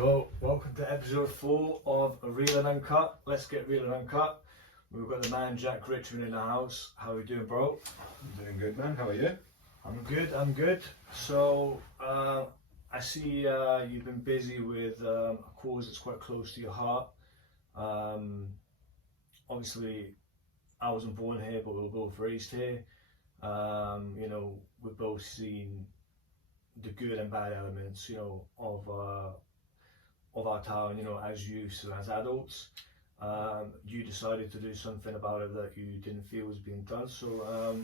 So, welcome to episode 4 of Real and Uncut. Let's get real and uncut. We've got the man Jack Richman in the house. How are you doing, bro? I'm doing good, man. How are you? I'm good. So, I see you've been busy with a cause that's quite close to your heart. Obviously, I wasn't born here, but we were both raised here. We've both seen the good and bad elements, of our town, as youths and as adults. You decided to do something about it that you didn't feel was being done. So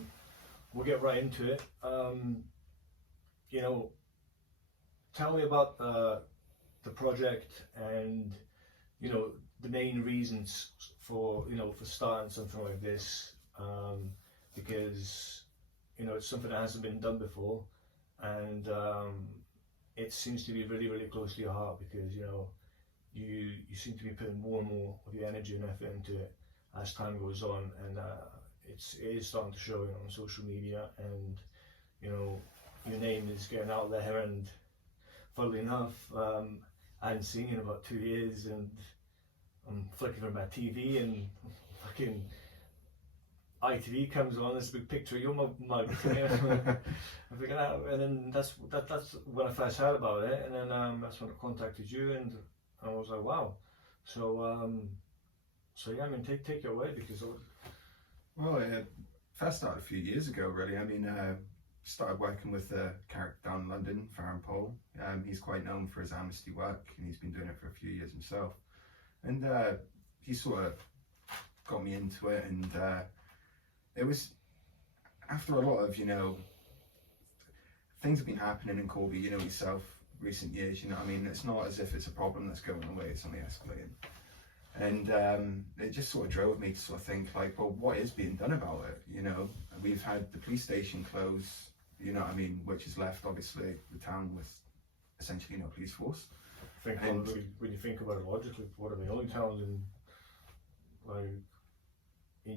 we'll get right into it. Tell me about the project and the main reasons for starting something like this, because it's something that hasn't been done before, and it seems to be really, really close to your heart because you seem to be putting more and more of your energy and effort into it as time goes on, and it is starting to show on social media, and your name is getting out there. And funnily enough, I hadn't seen you in about 2 years, and I'm flicking through my TV and fucking ITV comes on, this big picture of your mug. I'm thinking, and then that's when I first heard about it, and then that's when I contacted you, and I was like, wow. So yeah, I mean, take it away because. Well, it first started a few years ago, really. I mean, started working with a character down in London, Farron Pole. He's quite known for his amnesty work, and he's been doing it for a few years himself. And he sort of got me into it, and it was after a lot of, things have been happening in Corby, yourself, recent years, I mean, it's not as if it's a problem that's going away, it's only escalating. And it just sort of drove me to sort of think like, well, what is being done about it? We've had the police station close, which has left, obviously, the town with essentially no police force. When you think about it logically, what are the only towns in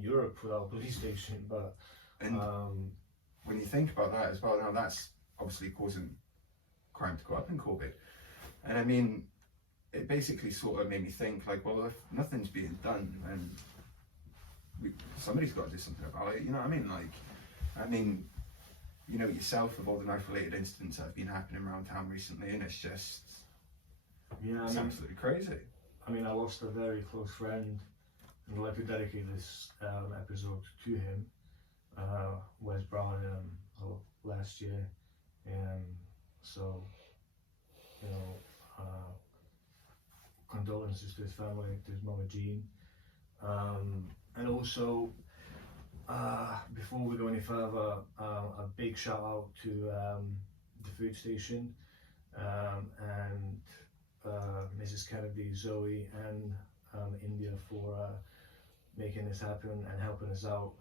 Europe without a police station? But when you think about that as well, now that's obviously causing crime to go up in Corby. And I mean, it basically sort of made me think like, well, if nothing's being done, then somebody's got to do something about it. Yourself with all the knife-related incidents that have been happening around town recently, and it's absolutely crazy. I mean, I lost a very close friend, and I'd like to dedicate this episode to him, Wes Brown, last year. So, condolences to his family, to his mother Jean, and also, before we go any further, a big shout out to the food station and Mrs. Kennedy, Zoe, and India for making this happen and helping us out,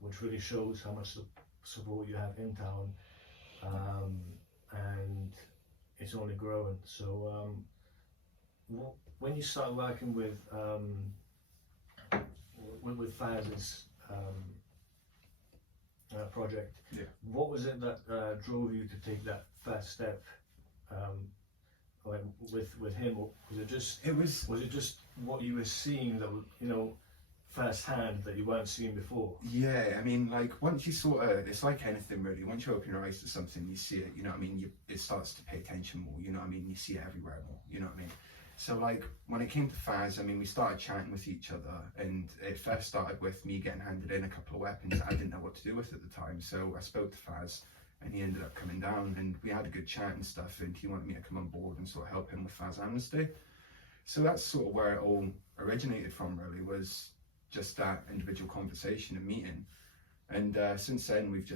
which really shows how much support you have in town, and it's only growing. So when you started working with Faz's project, yeah. What was it that drove you to take that first step with him? Or was it just what you were seeing that firsthand that you weren't seeing before? Yeah, I mean, like once you sort of, it's like anything really, once you open your eyes to something, you see it, it starts to pay attention more, you see it everywhere more, So like when it came to Faz, I mean, we started chatting with each other, and it first started with me getting handed in a couple of weapons that I didn't know what to do with at the time. So I spoke to Faz, and he ended up coming down, and we had a good chat and stuff, and he wanted me to come on board and sort of help him with Faz amnesty. So that's sort of where it all originated from, really, was just that individual conversation and meeting. And since then, we've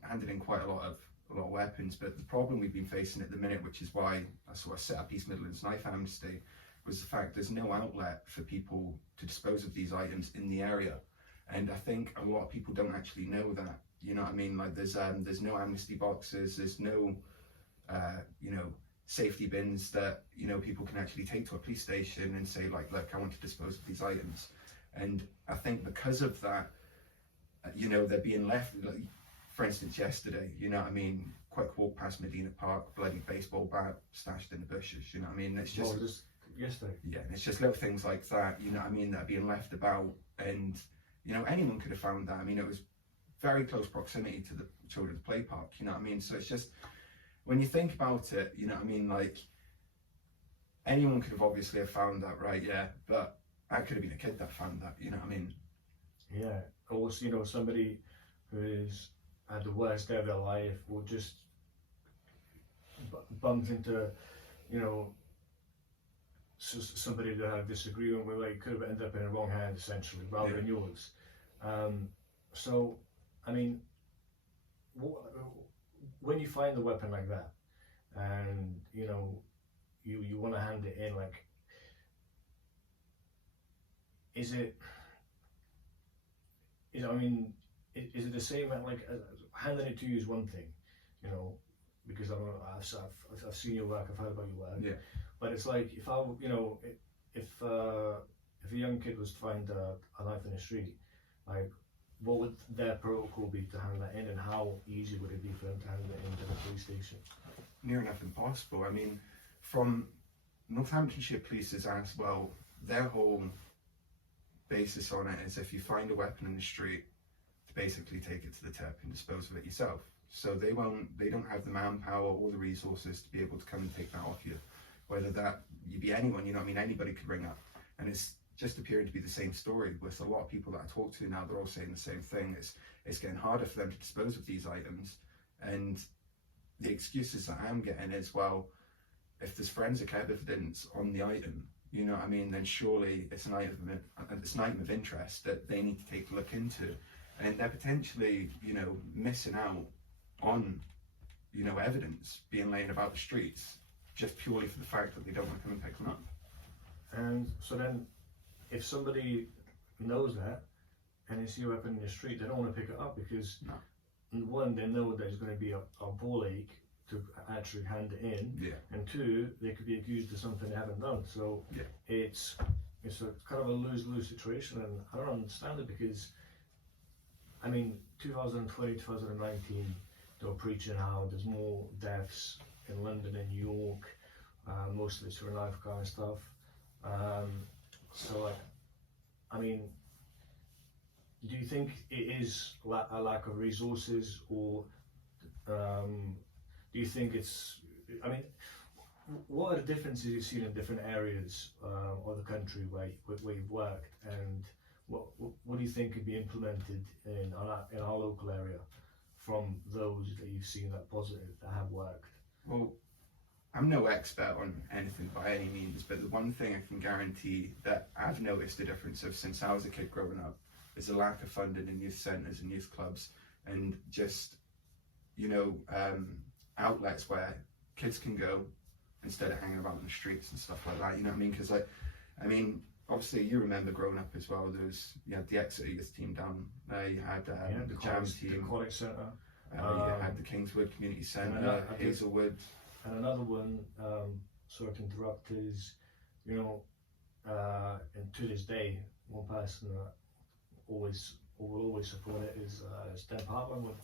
handed in quite a lot of weapons, but the problem we've been facing at the minute, which is why I sort of set up East Midlands Knife Amnesty, was the fact there's no outlet for people to dispose of these items in the area. And I think a lot of people don't actually know that, like there's no amnesty boxes, there's no safety bins that people can actually take to a police station and say like, look, I want to dispose of these items. And I think because of that, they're being left, like, for instance, yesterday, you know what I mean, quick walk past Medina Park, bloody baseball bat stashed in the bushes, you know what I mean? It's just, yesterday. yeah, and it's just little things like that, you know what I mean, that are being left about, and, you know, anyone could have found that. I mean, it was very close proximity to the children's play park, you know what I mean? So it's just, when you think about it, you know what I mean, like, anyone could have obviously have found that, right? Yeah, but that could have been a kid that found that, you know what I mean? Yeah, or, you know, somebody who is had the worst day of their life, or just bumped into, you know, somebody that had a disagreement with, like, could have ended up in the wrong hand, essentially, rather than yours. So, I mean, when you find a weapon like that, and, you know, you want to hand it in, like, is it the same, like, handing it to you is one thing, you know, because I've seen your work, I've heard about your work, Yeah. but it's like, if I, you know, if a young kid was to find a knife in the street, like, what would their protocol be to hand that in, and how easy would it be for them to hand it into the police station? Near enough impossible. I mean, from Northamptonshire Police's as well, their whole basis on it is, if you find a weapon in the street, to basically take it to the tip and dispose of it yourself. So they don't have the manpower or the resources to be able to come and take that off you. Whether that you be anyone, you know what I mean, anybody could ring up. And it's just appearing to be the same story with a lot of people that I talk to now. They're all saying the same thing. It's getting harder for them to dispose of these items. And the excuses that I'm getting is, well, if there's forensic evidence on the item, you know what I mean, then surely it's an item of interest that they need to take a look into. And they're potentially, you know, missing out on, you know, evidence being laid about the streets, just purely for the fact that they don't want to come and pick them up. And so then, if somebody knows that and they see a weapon in the street, they don't want to pick it up, because one, they know there's going to be a ball ache to actually hand it in, and two, they could be accused of something they haven't done. So it's a kind of a lose-lose situation, and I don't understand it, because, I mean, 2020, 2019, they were preaching how there's more deaths in London and New York, most of it's through knife kind of stuff. So, like, I mean, do you think it is a lack of resources, or do you think it's, I mean, what are the differences you've seen in different areas of the country where you've worked, and what do you think could be implemented in our local area from those that you've seen that positive, that have worked? Well, I'm no expert on anything by any means, but the one thing I can guarantee that I've noticed a difference of since I was a kid growing up is the lack of funding in youth centres and youth clubs, and just, you know, outlets where kids can go instead of hanging about in the streets and stuff like that, you know what I mean? Because, like, I mean, obviously you remember growing up as well, you had the Exeter youth team down there, you had the Jam team, the Aquatic Centre, you had the Kingswood Community Centre, Hazelwood. And another one, sorry to interrupt, is, you know, and to this day, one person that will always support it is Dan Hartman.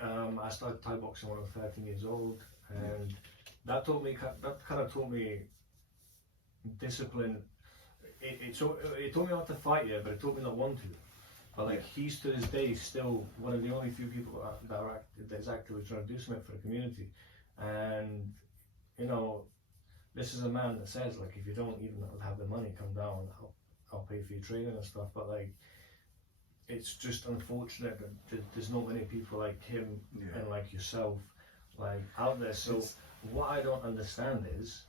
I started Thai boxing when I was 13 years old, and that taught me discipline. It taught me how to fight, yeah, but it taught me not want to. But, like, he's to this day still one of the only few people that's actively trying to do something for the community. And, you know, this is a man that says, like, if you don't even have the money, come down, I'll pay for your training and stuff. But, like, it's just unfortunate that there's not many people like him and like yourself, like, out there. So what I don't understand is,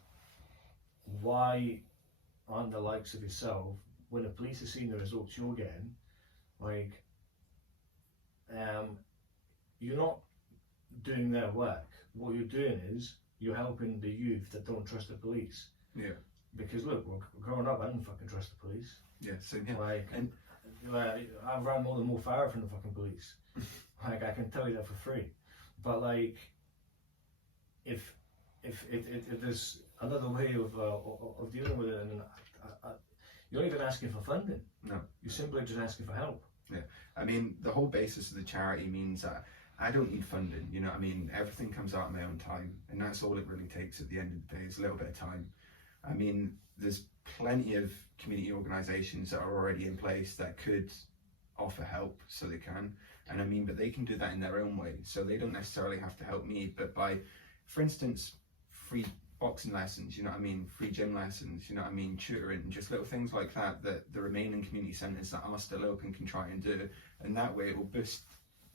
why aren't the likes of yourself, when the police are seeing the results you're getting, like, you're not doing their work. What you're doing is you're helping the youth that don't trust the police. Yeah. Because look, growing up, I didn't fucking trust the police. Yeah, same here. Like, and I've ran more fire from the fucking police. Like, I can tell you that for free. But, like, if there's another way of dealing with it, and you're not even asking for funding. No. You're simply just asking for help. Yeah. I mean, the whole basis of the charity means that, I don't need funding, you know what I mean? Everything comes out of my own time, and that's all it really takes at the end of the day, is a little bit of time. I mean, there's plenty of community organisations that are already in place that could offer help, so they can. And I mean, but they can do that in their own way, so they don't necessarily have to help me. But by, for instance, free boxing lessons, you know what I mean, free gym lessons, you know what I mean, tutoring, just little things like that, that the remaining community centres that are still open can try and do. And that way it will boost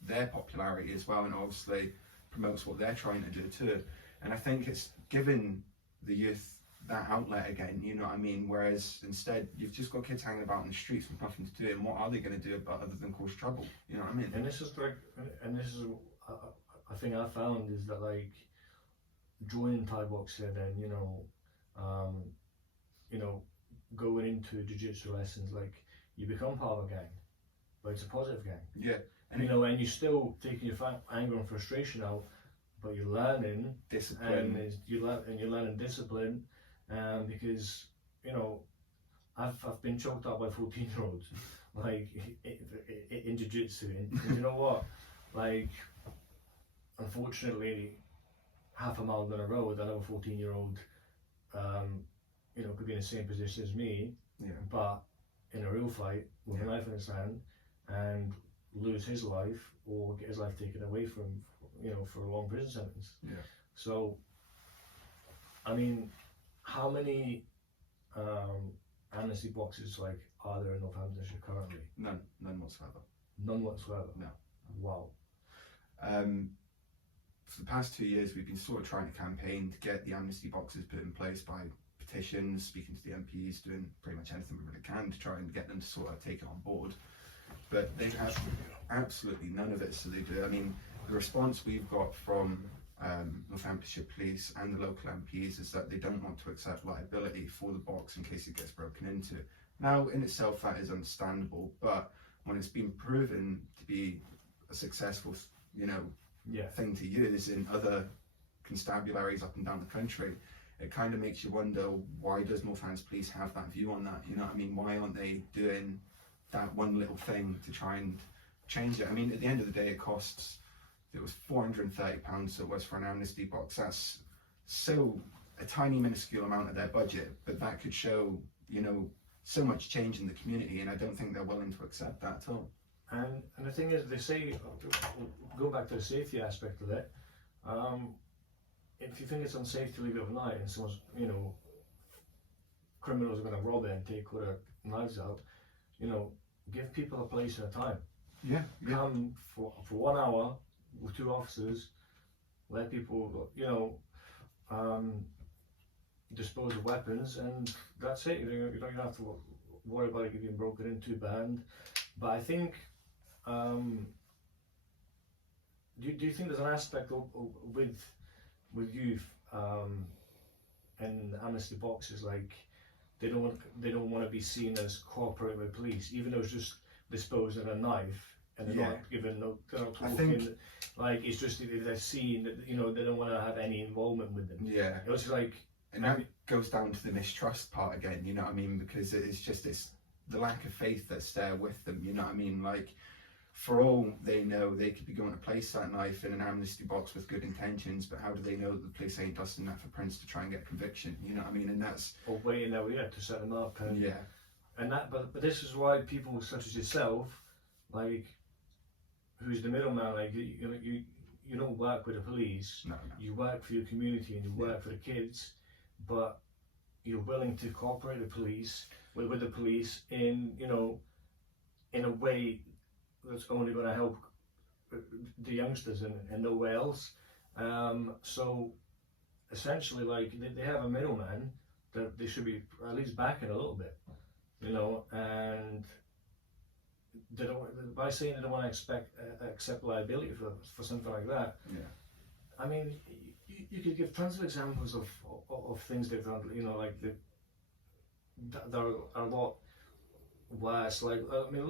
their popularity as well, and obviously promotes what they're trying to do too. And I think it's given the youth that outlet again, you know what I mean, whereas instead you've just got kids hanging about in the streets with nothing to do, and what are they going to do about other than cause trouble, you know what I mean? And this is like, and this is a thing I found, is that like joining Thai boxing, then you know, going into jiu-jitsu lessons, like you become part of a gang, but it's a positive gang. Yeah. And you know, and you're still taking your anger and frustration out, but you're learning discipline, and you're learning discipline, because you know, I've been choked out by 14-year-olds, like in jiu-jitsu, and you know what, like unfortunately, half a mile down the road, another 14-year-old, you know, could be in the same position as me, yeah, but in a real fight with a knife in his hand, and lose his life or get his life taken away from, you know, for a long prison sentence. yeah. So, I mean, how many amnesty boxes like are there in Northamptonshire currently? None whatsoever. None whatsoever. No. Wow. For the past 2 years, we've been sort of trying to campaign to get the amnesty boxes put in place by petitions, speaking to the MPs, doing pretty much anything we really can to try and get them to sort of take it on board. But they have absolutely none of it, so they do. I mean, the response we've got from Northamptonshire Police and the local MPs is that they don't want to accept liability for the box in case it gets broken into. Now, in itself, that is understandable, but when it's been proven to be a successful, you know, thing to use in other constabularies up and down the country, it kind of makes you wonder, why does Northampton Police have that view on that? You know what I mean? Why aren't they doing that one little thing to try and change it? I mean, at the end of the day, it costs, it was £430, so it was for an amnesty box. That's so a tiny minuscule amount of their budget, but that could show, you know, so much change in the community, and I don't think they're willing to accept that at all. And the thing is, they say, go back to the safety aspect of it, if you think it's unsafe to leave it overnight and someone's, you know, criminals are going to rob it and take all their knives out, you know, give people a place and a time. Yeah. Come for 1 hour with 2 officers, let people, you know, dispose of weapons, and that's it. You don't have to worry about it being broken into, banned. But I think, do you think there's an aspect with youth and amnesty boxes, like they don't want to be seen as cooperating with police, even though it's just disposing of a knife and they're not giving they're not talking, like it's just they're seen that, you know, they don't want to have any involvement with them. Yeah. It was like, and that goes down to the mistrust part again, you know what I mean? Because it's the lack of faith that's there with them, you know what I mean? Like, for all they know, they could be going to place that knife in an amnesty box with good intentions, but how do they know that the police ain't dusting that for prints to try and get a conviction? You know what I mean? And that's, or waiting there to set them up, and yeah. And that, but this is why people such as yourself, like, who's the middleman, like you don't work with the police. No. You work for your community and you work for the kids, but you're willing to cooperate with police with the police in, you know, in a way that's only going to help the youngsters and nowhere else. So essentially, like, they have a middleman that they should be at least backing a little bit, you know, and they don't, by saying they don't want to accept liability for something like that. Yeah. I mean, you could give tons of examples of things they've done, you know, like there are a lot worse. Like, I mean,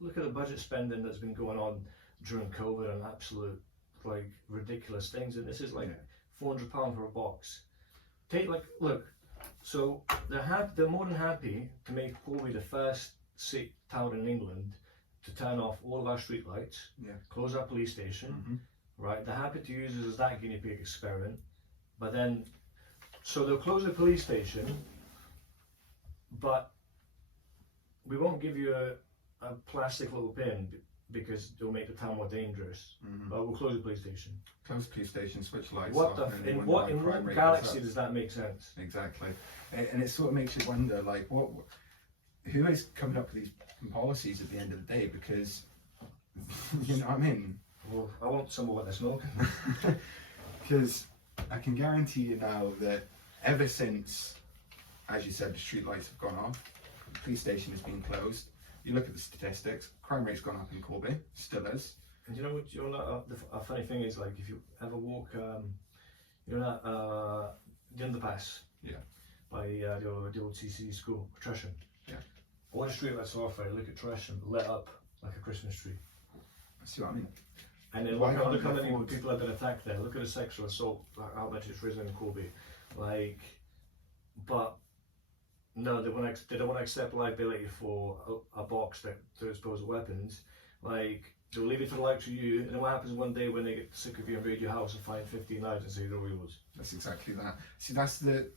look at the budget spending that's been going on during COVID and absolute, like, ridiculous things. And this is like £400 for a box. Look, so they're more than happy to make Corby the first town in England to turn off all of our street lights, close our police station, right? They're happy to use us as that guinea pig experiment, but then, so they'll close the police station, but we won't give you a plastic little pin because it'll make the town more dangerous. But we'll close the police station. Close the police station, switch lights What off. the? In what galaxy does that make sense? Exactly, and it sort of makes you wonder, like, who is coming up with these policies at the end of the day? Because you know what I mean. Well, I want some of what they're smoking. Because I can guarantee you now that ever since, as you said, the street lights have gone off, the police station has been closed. You look at the statistics, crime rate's gone up in Corby, still is. And you know what? You know, a funny thing is, like, if you ever walk, you know that the underpass, by the old CC school, Tresham. Yeah. One street lights are off, right? Look at Tresham, lit up like a Christmas tree. See what I mean? And then look how many people have been attacked there. Look at the sexual assault, how much it's risen in Corby. Like, but no, they don't want to accept liability for a box to dispose of weapons. Like, they'll leave it to the likes of you, and then what happens one day when they get sick of you and raid your house and find 15 knives and say they're yours? That's exactly that. See, that's the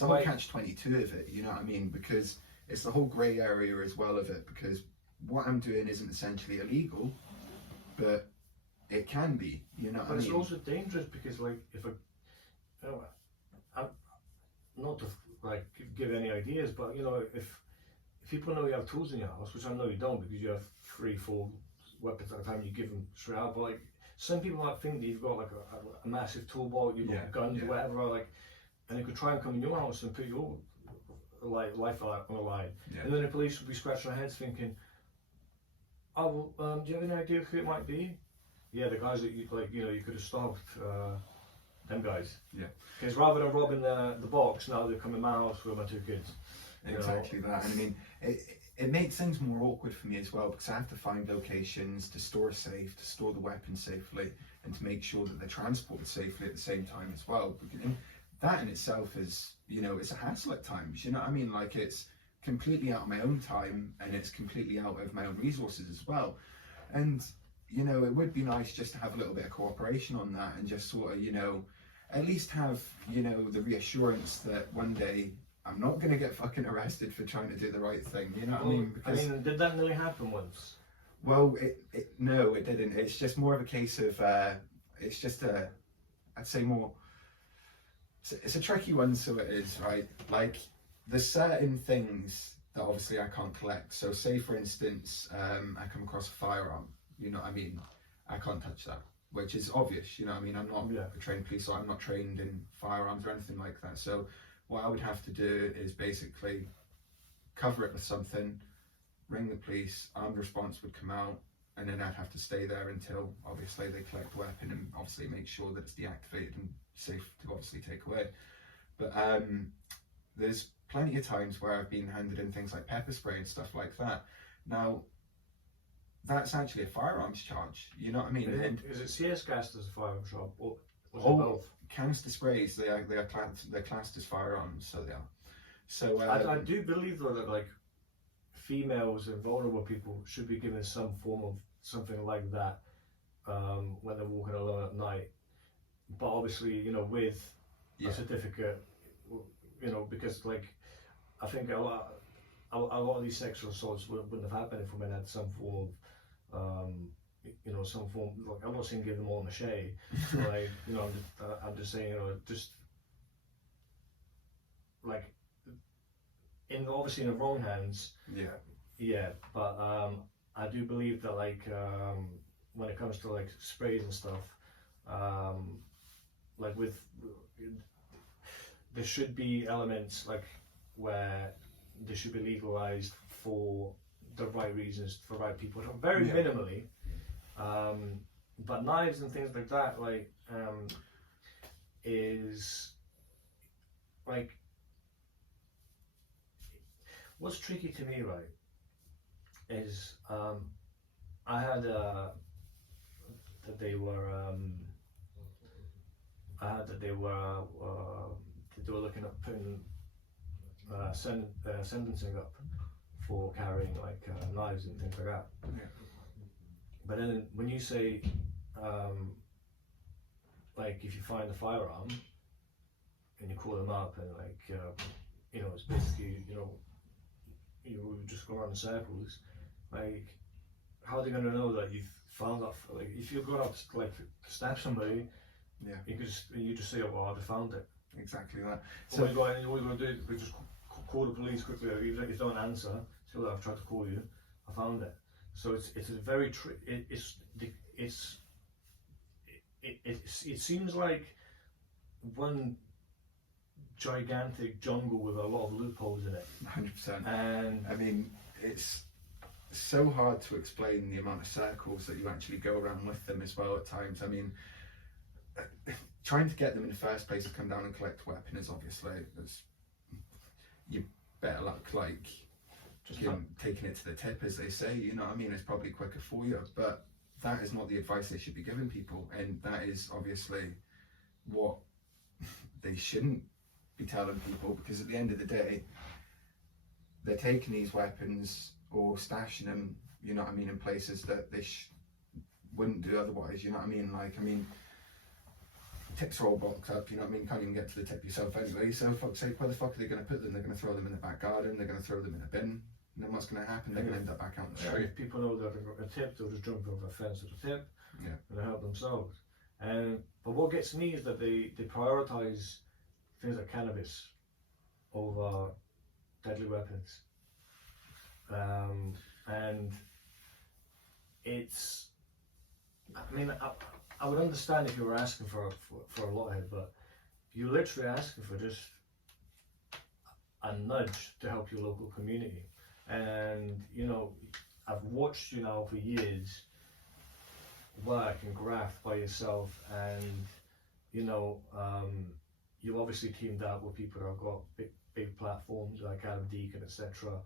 whole catch-22 of it, you know what I mean? Because it's the whole grey area as well of it, because what I'm doing isn't essentially illegal, but it can be, you know what I mean? But it's also dangerous because, like, if I'm not to like give any ideas, but you know, if people know you have tools in your house, which I know you don't because you have 3-4 weapons at a time, you give them straight out. But like, some people might think that you've got like a massive tool belt, you've got guns, whatever, like, and they could try and come in your house and put your life on the line. And then the police would be scratching their heads thinking, oh, well, do you have any idea who it might be? Yeah, the guys that you could have stopped, them guys. Yeah. Because rather than robbing the box, now they've come in my house with my 2 kids. Exactly that. And I mean, it makes things more awkward for me as well, because I have to find locations to store a safe, to store the weapons safely, and to make sure that they're transported safely at the same time as well. And that in itself is, you know, it's a hassle at times. You know what I mean? Like, it's completely out of my own time, and it's completely out of my own resources as well. And you know, it would be nice just to have a little bit of cooperation on that, and just sort of, you know, at least have, you know, the reassurance that one day I'm not going to get fucking arrested for trying to do the right thing. You know what I mean? Because, I mean, did that really happen once? Well, no, it didn't. It's just more of a case of, it's just I'd say more, it's a tricky one, so it is, right? Like, there's certain things that obviously I can't collect. So say, for instance, I come across a firearm. You know what I mean? I can't touch that, which is obvious. You know what I mean? I'm not a trained police, so I'm not trained in firearms or anything like that. So what I would have to do is basically cover it with something, ring the police, armed response would come out, and then I'd have to stay there until obviously they collect the weapon and obviously make sure that it's deactivated and safe to obviously take away. But there's plenty of times where I've been handed in things like pepper spray and stuff like that. Now, that's actually a firearms charge, you know what I mean? Is it CS gassed as a firearms charge, or was it both? Canister sprays, they're classed as firearms, so they are. So I do believe though that, like, females and vulnerable people should be given some form of something like that when they're walking alone at night. But obviously, you know, with a certificate, you know, because, like, I think a lot of these sexual assaults wouldn't have happened if women had some form of, you know, some form. Like, I'm not saying give them all a machete, like, you know, I'm just saying, you know, just like, obviously in the wrong hands. Yeah. But I do believe that, like, when it comes to like sprays and stuff, like there should be elements like where they should be legalized for the right reasons, for the right people, very minimally. But knives and things like that, like, is like, what's tricky to me, right, is I had that they were looking at putting sentencing up for carrying like knives and things like that. But then when you say like if you find a firearm and you call them up and it's basically, you just go around in circles, like how are they going to know that you've found that? Like if you're going out to stab somebody, Yeah. you just say, oh, well, I found it. Exactly that. So all you're going to do is just call the police quickly. Even if you don't answer, say, well, I've tried to call you, I found it. So it's a very it seems like one gigantic jungle with a lot of loopholes in it. 100%. And I mean, it's so hard to explain the amount of circles that you actually go around with them as well at times. I mean, trying to get them in the first place to come down and collect a weapon is obviously, you better luck, like just taking it to the tip, as they say, you know what I mean? It's probably quicker for you, but that is not the advice they should be giving people, and that is obviously what they shouldn't be telling people, because at the end of the day, they're taking these weapons or stashing them, you know what I mean, in places that they wouldn't do otherwise, you know what I mean? Like, I mean, tips are all blocked up, you know what I mean? Can't even get to the tip yourself anyway, so fuck's sake, where the fuck are they going to put them? They're going to throw them in the back garden, they're going to throw them in a bin, and then what's going to happen? They're going to end up back out on the street. If people know that they've got a tip, they'll just jump over a fence at a tip, Yeah. and they help themselves. But what gets me is that they prioritise things like cannabis over deadly weapons. And it's, I mean, I would understand if you were asking for a lothead, but you're literally asking for just a nudge to help your local community. And I've watched you now for years work and graft by yourself, and you've obviously teamed up with people that have got big platforms like Adam Deacon, etc.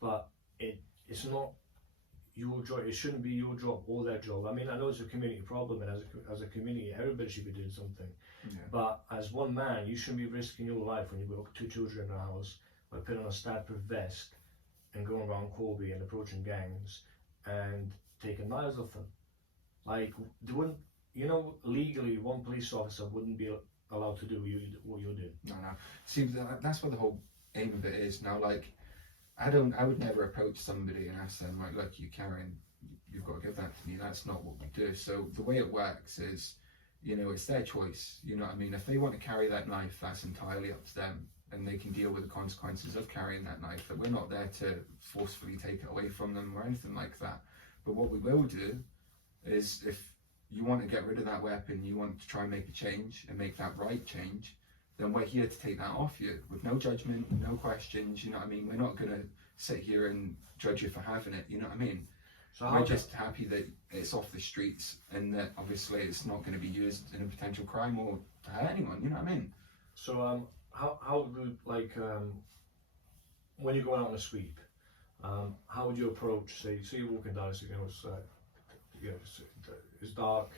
But it's not your job. It shouldn't be your job or their job. I mean, I know it's a community problem, and as a community, everybody should be doing something. Yeah. But as one man, you shouldn't be risking your life when you've got 2 children in the house by putting on a stab-proof vest and going around Corby and approaching gangs and taking knives off them. Like, they wouldn't, legally, one police officer wouldn't be allowed to do what you're doing. No. See, that's what the whole aim of it is. Now, like, I would never approach somebody and ask them, like, look, you're carrying, you've got to give that to me. That's not what we do. So the way it works is, it's their choice. You know what I mean? If they want to carry that knife, that's entirely up to them, and they can deal with the consequences of carrying that knife. But we're not there to forcefully take it away from them or anything like that. But what we will do is, if you want to get rid of that weapon, you want to try and make a change and make that right change, then we're here to take that off you with no judgment, no questions, you know what I mean? We're not going to sit here and judge you for having it, you know what I mean? So we're just happy that it's off the streets, and that obviously it's not going to be used in a potential crime or to hurt anyone, you know what I mean? So how would, like, when you're going out on a sweep, how would you approach, say you're walking down, it's dark,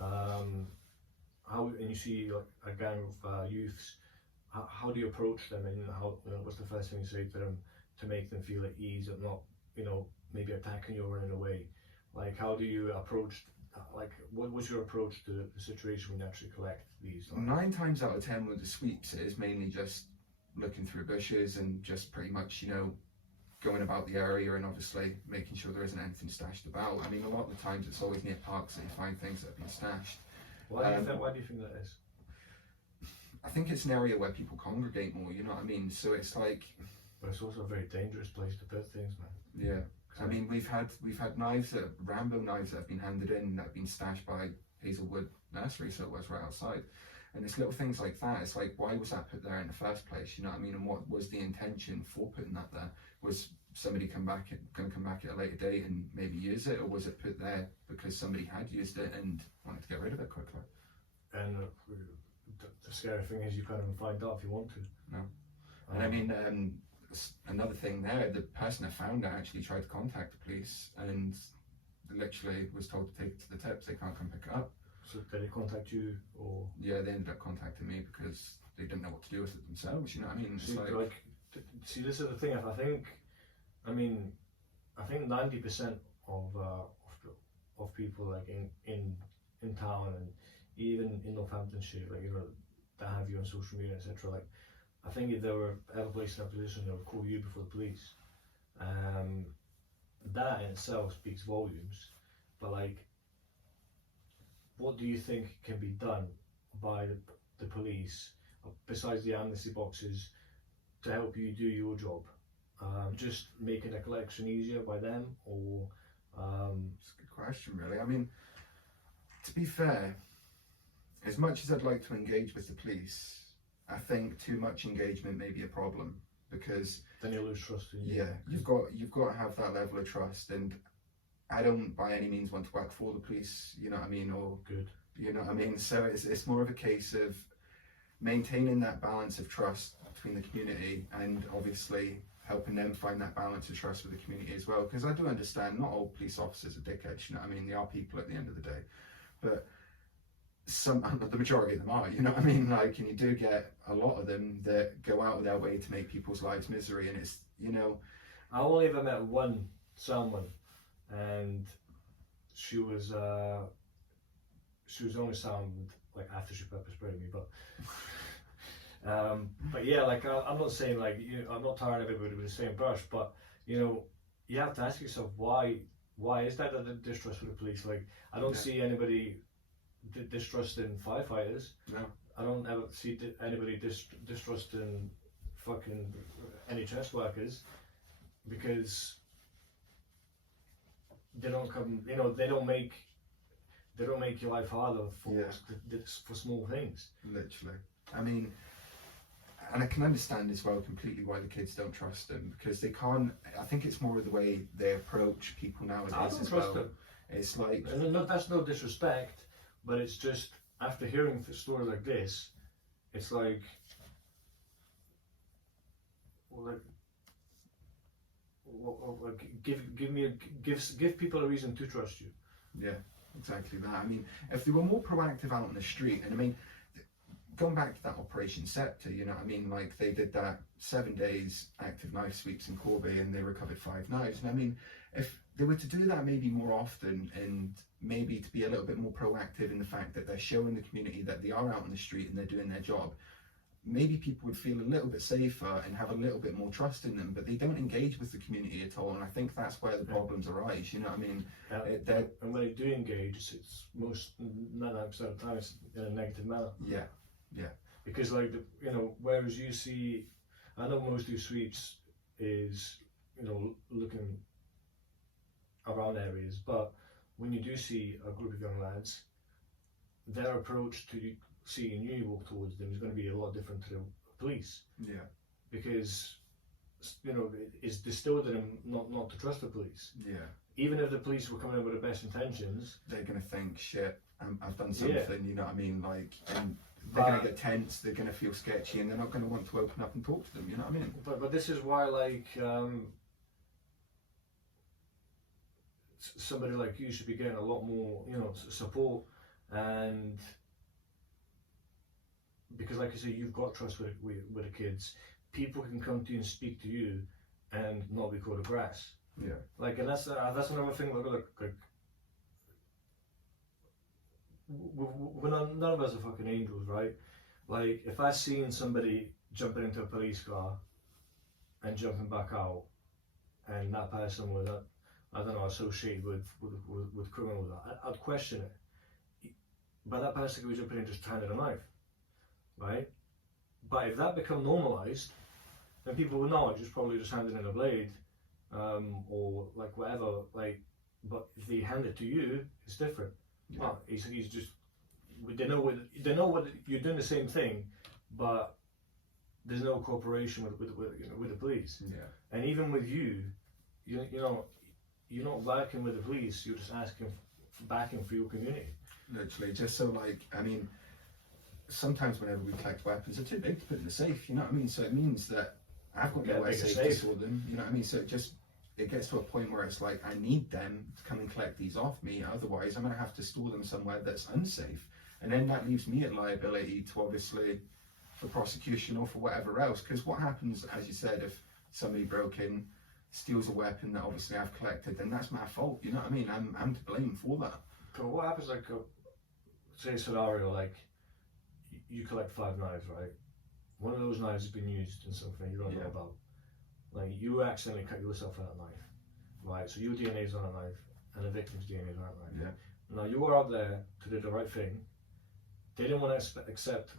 and you see like a gang of youths, how do you approach them, and what's the first thing you say to them to make them feel at ease and not, maybe attacking you or running away? Like, how do you approach, like, what was your approach to the situation when you actually collect these? 9 times out of 10 with the sweeps, it is mainly just looking through bushes and just pretty much, going about the area and obviously making sure there isn't anything stashed about. I mean, a lot of the times it's always near parks that you find things that have been stashed. Why do you think that is? I think it's an area where people congregate more, you know what I mean? So it's like... But it's also a very dangerous place to put things, man. Yeah. I mean, we've had knives, Rambo knives that have been handed in, that have been stashed by Hazelwood Nursery, so it was right outside. And it's little things like that. It's like, why was that put there in the first place? You know what I mean? And what was the intention for putting that there? Was somebody going to come back at a later date and maybe use it, or was it put there because somebody had used it and wanted to get rid of it quickly? And the scary thing is, you can't even find out if you want to. No. And I mean, another thing there, the person that found it actually tried to contact the police and literally was told to take it to the tips. They can't come pick it up. So did they contact you, or? Yeah, they ended up contacting me because they didn't know what to do with it themselves, you know what I mean? It's see, this is the thing. I think 90% of people, like in in town and even in Northamptonshire, like, you know, that have you on social media, etc. Like, I think if they were ever placed in a position, they would call you before the police. That in itself speaks volumes. But like, what do you think can be done by the police besides the amnesty boxes to help you do your job? Just making a collection easier by them, or It's a good question, really. I mean, to be fair, as much as I'd like to engage with the police, I think too much engagement may be a problem, because then you lose trust in you. yeah, you've got to have that level of trust, and I don't by any means want to work for the police, you know what I mean, or Good. you know what I mean. So it's more of a case of maintaining that balance of trust between the community, and obviously helping them find that balance of trust with the community as well. Because I do understand not all police officers are dickheads, you know what I mean. They are people at the end of the day, but the majority of them are, you know what I mean. Like, and you do get a lot of them that go out of their way to make people's lives misery, and it's, you know. I only ever met one someone, and she was only sound like after she pepper sprayed me, but yeah, like I'm not saying like I'm not tarring everybody with the same brush, but you know, you have to ask yourself why is that a distrust for the police? Like, I don't see anybody distrusting firefighters. No. I don't ever see anybody distrusting fucking NHS workers, because they don't come, you know, they don't make your life harder for small things. Literally. I mean, and I can understand as well completely why the kids don't trust them, because they can't. I think it's more of the way they approach people nowadays. I don't as trust well. them. It's like, and no, that's no disrespect, but it's just after hearing a story like this, it's like, give people a reason to trust you. yeah, exactly that. I mean, if they were more proactive out on the street, and I mean, going back to that Operation Scepter, you know what I mean, like they did that 7 days active knife sweeps in Corby, and they recovered 5 knives. And I mean, if they were to do that maybe more often, and maybe to be a little bit more proactive in the fact that they're showing the community that they are out on the street and they're doing their job, maybe people would feel a little bit safer and have a little bit more trust in them. But they don't engage with the community at all, and I think that's where the problems arise, you know what I mean. And when they do engage, it's most 99% of the time it's in a negative manner. Yeah. Because like you know, whereas you see, I know most do sweeps is, you know, looking around areas, but when you do see a group of young lads, their approach to seeing you walk towards them is going to be a lot different to the police. Yeah. Because, you know, it's distilled in them not to trust the police. Yeah. Even if the police were coming in with the best intentions, they're going to think, shit, I've done something, you know what I mean, like, and they're going to get tense, they're going to feel sketchy, and they're not going to want to open up and talk to them, you know what I mean. But this is why, like, somebody like you should be getting a lot more, you know, support, and because, like I say, you've got trust with the kids. People can come to you and speak to you, and not be called a grass. Yeah. Like, and that's another thing. Like we're none of us are fucking angels, right? Like, if I seen somebody jumping into a police car and jumping back out, and that person was, I don't know, associated with criminals, I'd question it. But that person could be jumping in just handed a knife, right? But if that become normalised, then people will know it's probably just handing in a blade, or like whatever. Like, but if they hand it to you, it's different. Yeah. Oh, he's just, they know what you're doing the same thing, but there's no cooperation with the police. Yeah. And even with you know, you're not working with the police. You're just asking backing for your community. Literally, just so, like, I mean, sometimes whenever we collect weapons, they're too big to put in the safe, you know what I mean? So it means that I've got nowhere safe to store them, you know what I mean? So it gets to a point where it's like, I need them to come and collect these off me, otherwise I'm going to have to store them somewhere that's unsafe. And then that leaves me at liability to, obviously, for prosecution or for whatever else. Because what happens, as you said, if somebody broke in, steals a weapon that obviously I've collected, then that's my fault, you know what I mean? I'm to blame for that. So what happens, like, say a scenario like you collect 5 knives, right? One of those knives has been used in something you don't know about. Like you accidentally cut yourself with that knife, right? So your DNA is on a knife, and the victim's DNA is on a knife. Yeah. Now you were out there to do the right thing. They didn't want to accept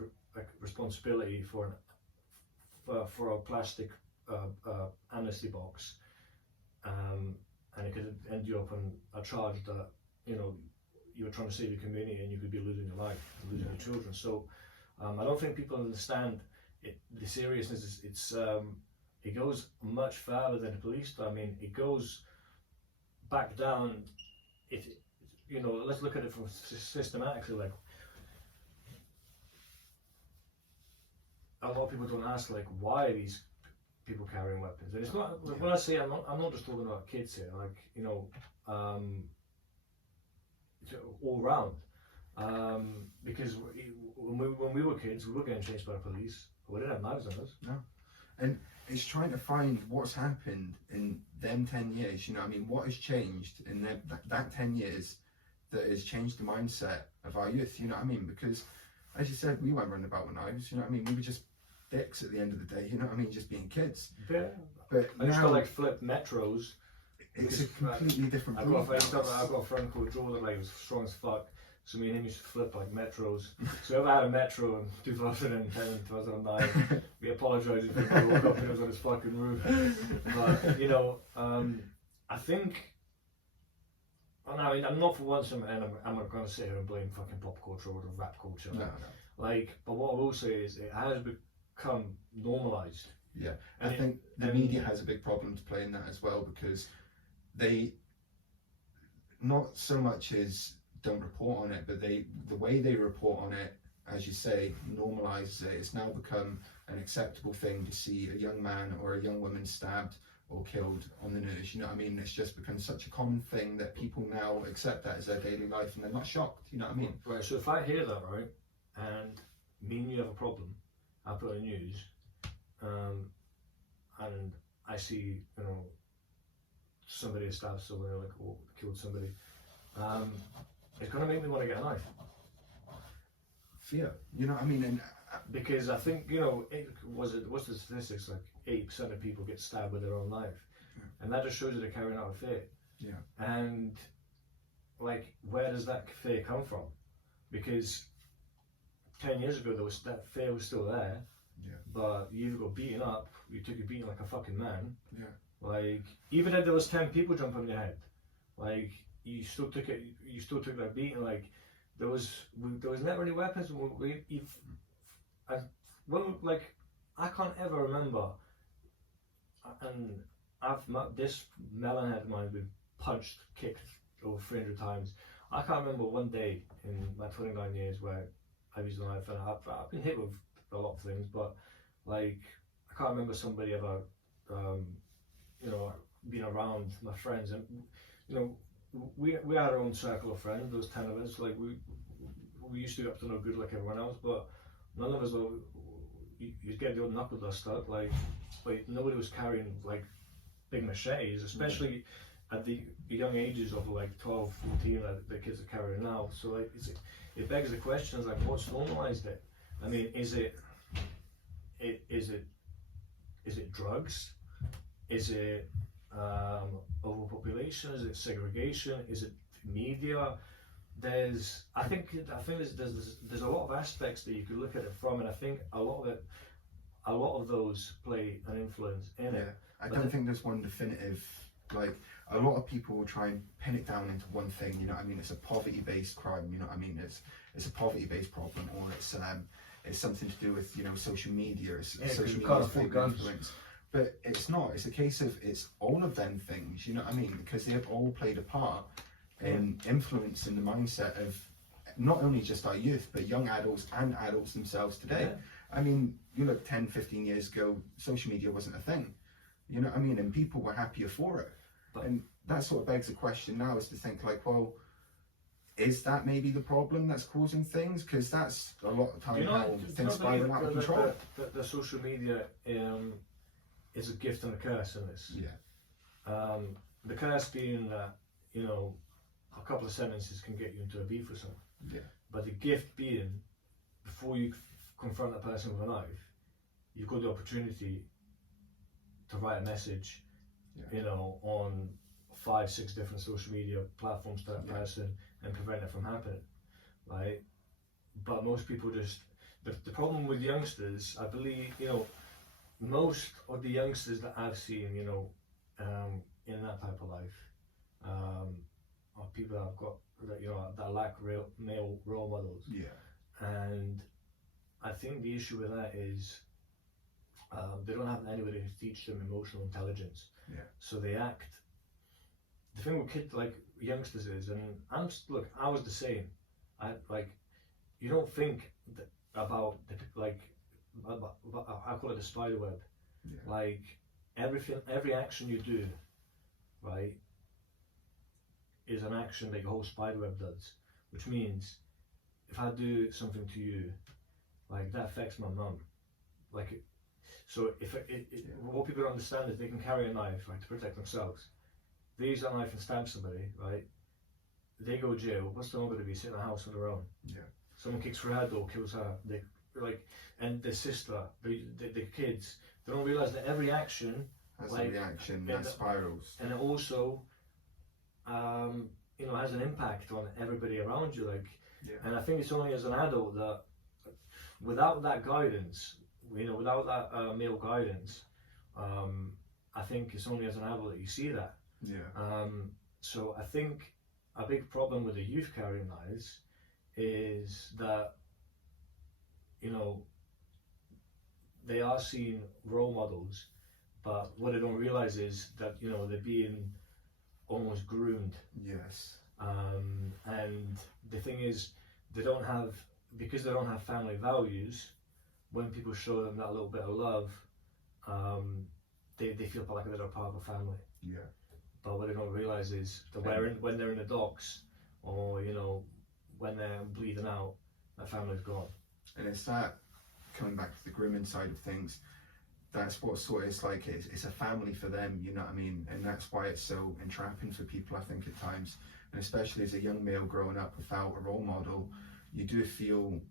responsibility for a plastic amnesty box, and it could end you up on a charge that you were trying to save your community and you could be losing your life, losing your children. So I don't think people understand the seriousness. It goes much further than the police do. I mean, it goes back down. Let's look at it from systematically. Like, a lot of people don't ask, like, why are these people carrying weapons? And it's not, when I say I'm not just talking about kids here, like, all round. Because when we were kids, we were getting chased by the police, but we didn't have knives on us. No. And it's trying to find what's happened in them 10 years, you know what I mean? What has changed in that 10 years that has changed the mindset of our youth, you know what I mean? Because, as you said, we weren't running about with knives, you know what I mean? We were just dicks at the end of the day, you know what I mean? Just being kids. Yeah. But I used to like flip metros. It's a completely different I've got a friend called Joe that like was strong as fuck. So me and him used to flip like metros. So if I had a metro in 2010 and 2009, we apologised if he woke up and it was on his fucking roof. But I think, I'm not for once, and I'm not going to sit here and blame fucking pop culture or the rap culture. No. Like, but what I will say is it has become normalised. Yeah, I think the media has a big problem to play in that as well, because they not so much as don't report on it, but the way they report on it, as you say, normalizes it. It's now become an acceptable thing to see a young man or a young woman stabbed or killed on the news. You know what I mean? It's just become such a common thing that people now accept that as their daily life, and they're not shocked. You know what I mean? Right. So if I hear that, right, and me and you have a problem, I put on the news, and I see, somebody stabbed somebody, like, or killed somebody, it's going to make me want to get a knife. Fear, you know what I mean? And because I think, what's the statistics, like 8% of people get stabbed with their own knife, and that just shows that they're carrying out a fear. Yeah. And like, where does that fear come from? Because 10 years ago, that fear was still there. Yeah. But you either got beaten up, you took a beating like a fucking man. Yeah. Like, even if there was 10 people jumping on your head, like, you still took that beating. Like, there was never any weapons. I can't ever remember, and this melonhead of mine been punched, kicked over 300 times. I can't remember one day in my 29 years where I've used a knife, and I've been hit with a lot of things, but like, I can't remember somebody ever, being around my friends, and we had our own circle of friends, those 10 of us. Like, we used to get up to no good like everyone else, but none of us were. You get the old knuckle duster, like, but nobody was carrying like big machetes, especially at the young ages of like 12, 14 that the kids are carrying now. So like, it begs the question, is like, what's normalized it? I mean, is it drugs? Is it overpopulation? Is it segregation? Is it media? I think there's a lot of aspects that you could look at it from, and I think a lot of those play an influence in it. I don't think there's one definitive. Like, a lot of people will try and pin it down into one thing. You know what I mean? It's a poverty-based crime. You know what I mean? It's a poverty-based problem, or it's something to do with social media. Social media influence. But it's not. It's a case of it's all of them things. You know what I mean? Because they've all played a part in influencing the mindset of not only just our youth, but young adults and adults themselves today. I mean, you look 10, 15 years ago, social media wasn't a thing. You know what I mean? And people were happier for it. And that sort of begs the question now, is to think like, well, is that maybe the problem that's causing things? Because that's a lot of time how things spiral out of control. The social media is a gift and a curse in this. Yeah. The curse being that, a couple of sentences can get you into a beef or something. Yeah. But the gift being, before you confront a person with a knife, you've got the opportunity to write a message, Yeah. you know, on 5-6 different social media platforms to that person and prevent it from happening, right? But most people just, the problem with youngsters, I believe, you know, most of the youngsters that I've seen, you know, in that type of life, are people that have got, that, you know, that lack real male role models. Yeah. And I think the issue with that is they don't have anybody to teach them emotional intelligence. Yeah. So they act. The thing with kids, like youngsters, is, and look, I was the same. You don't think about I call it the spider web. Yeah. Like every action you do, right, is an action that your whole spider web does. Which means, if I do something to you, like that affects my mum. Like, so if what people don't understand is they can carry a knife, right, to protect themselves. They use that knife and stab somebody, right? They go to jail. What's the mum going to be sitting in a house on their own? Yeah. Someone kicks her head or kills her. They and the sister, the kids, they don't realize that every action Has like, a reaction, yeah, that spirals. and it also, you know, has an impact on everybody around you. Like, Yeah. and I think it's only as an adult that, without that guidance, you know, without that male guidance, I think it's only as an adult that you see that. Yeah. So I think a big problem with the youth carrying knives is that, you know, they are seeing role models, but what they don't realize is that, you know, they're being almost groomed. Yes. And the thing is, because they don't have family values, when people show them that little bit of love, they feel like they're a part of a family. Yeah. But what they don't realize is that when they're in the docks, or, you know, when they're bleeding out, that family's gone. And it's that, coming back to the grooming side of things, that's what sort of, it's like, it's a family for them, you know what I mean? And that's why it's so entrapping for people, I think, at times. And especially as a young male growing up without a role model, you do feel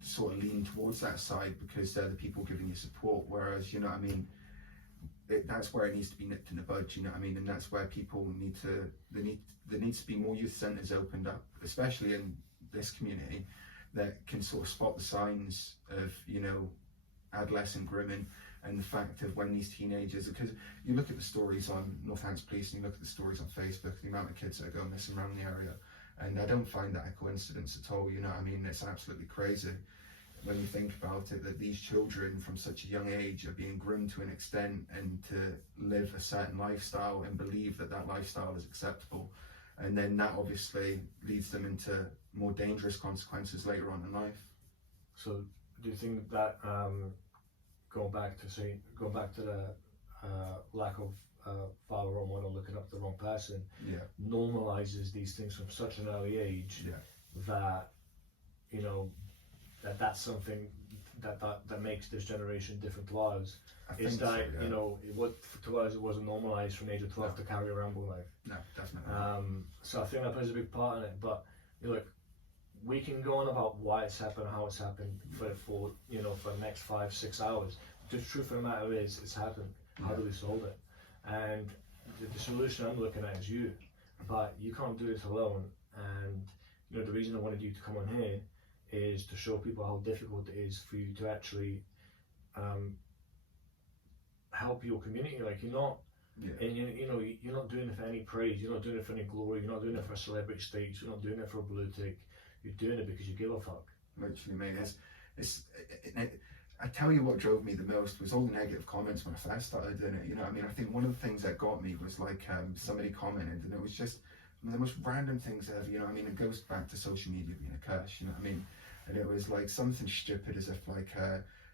sort of lean towards that side because they're the people giving you support. Whereas, you know what I mean, that's where it needs to be nipped in the bud, you know what I mean? And that's where people there needs to be more youth centres opened up, especially in this community, that can sort of spot the signs of, you know, adolescent grooming, and the fact of when these teenagers, because you look at the stories on Northants Police and you look at the stories on Facebook, the amount of kids that are going missing around the area, and I don't find that a coincidence at all, you know what I mean? It's absolutely crazy when you think about it, that these children from such a young age are being groomed to an extent and to live a certain lifestyle and believe that that lifestyle is acceptable, and then that obviously leads them into more dangerous consequences later on in life. So do you think that going back to the lack of father role model, looking up the wrong person, Yeah. normalizes these things from such an early age, Yeah. that, you know, that's something that makes this generation different to ours? I think Is that, so, yeah. you know, to us it wasn't normalised from the age of 12 to carry a ramble knife. No, definitely. So I think that plays a big part in it. But, you know, look, we can go on about why it's happened, how it's happened for you know, for the next 5-6 hours. The truth of the matter is, it's happened. How do we solve it? And the solution I'm looking at is you. But you can't do this alone. And, you know, the reason I wanted you to come on here is to show people how difficult it is for you to actually help your community. Like, you're not, and you know, you're not doing it for any praise, you're not doing it for any glory, you're not doing it for a celebrity stage, you're not doing it for a blue tick, you're doing it because you give a fuck. Literally, mate. I tell you what drove me the most was all the negative comments when I first started doing it. You know what I mean? I think one of the things that got me was like somebody commented, and it was just one of the most random things ever. You know what I mean? It goes back to social media being a curse. You know what I mean? And it was like something stupid, as if like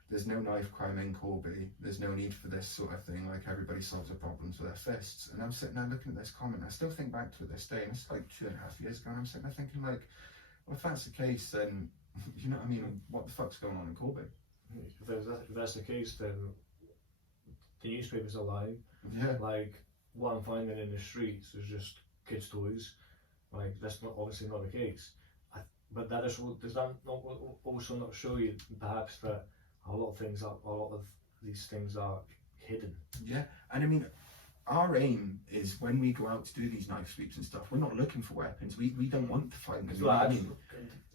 there's no knife crime in Corby, there's no need for this sort of thing, like everybody solves their problems with their fists. And I'm sitting there looking at this comment, I still think back to it this day, and it's like 2.5 years ago, and I'm sitting there thinking like, well, if that's the case, then you know what I mean, what the fuck's going on in Corby? If that's the case, then the newspapers are lying. Yeah. Like, what I'm finding in the streets is just kids' toys. Like, that's not obviously not the case. but that is, does that not also not show you perhaps that a lot of these things are hidden? Yeah, and I mean, our aim is when we go out to do these knife sweeps and stuff, we're not looking for weapons. We don't want to find them. You know what I mean?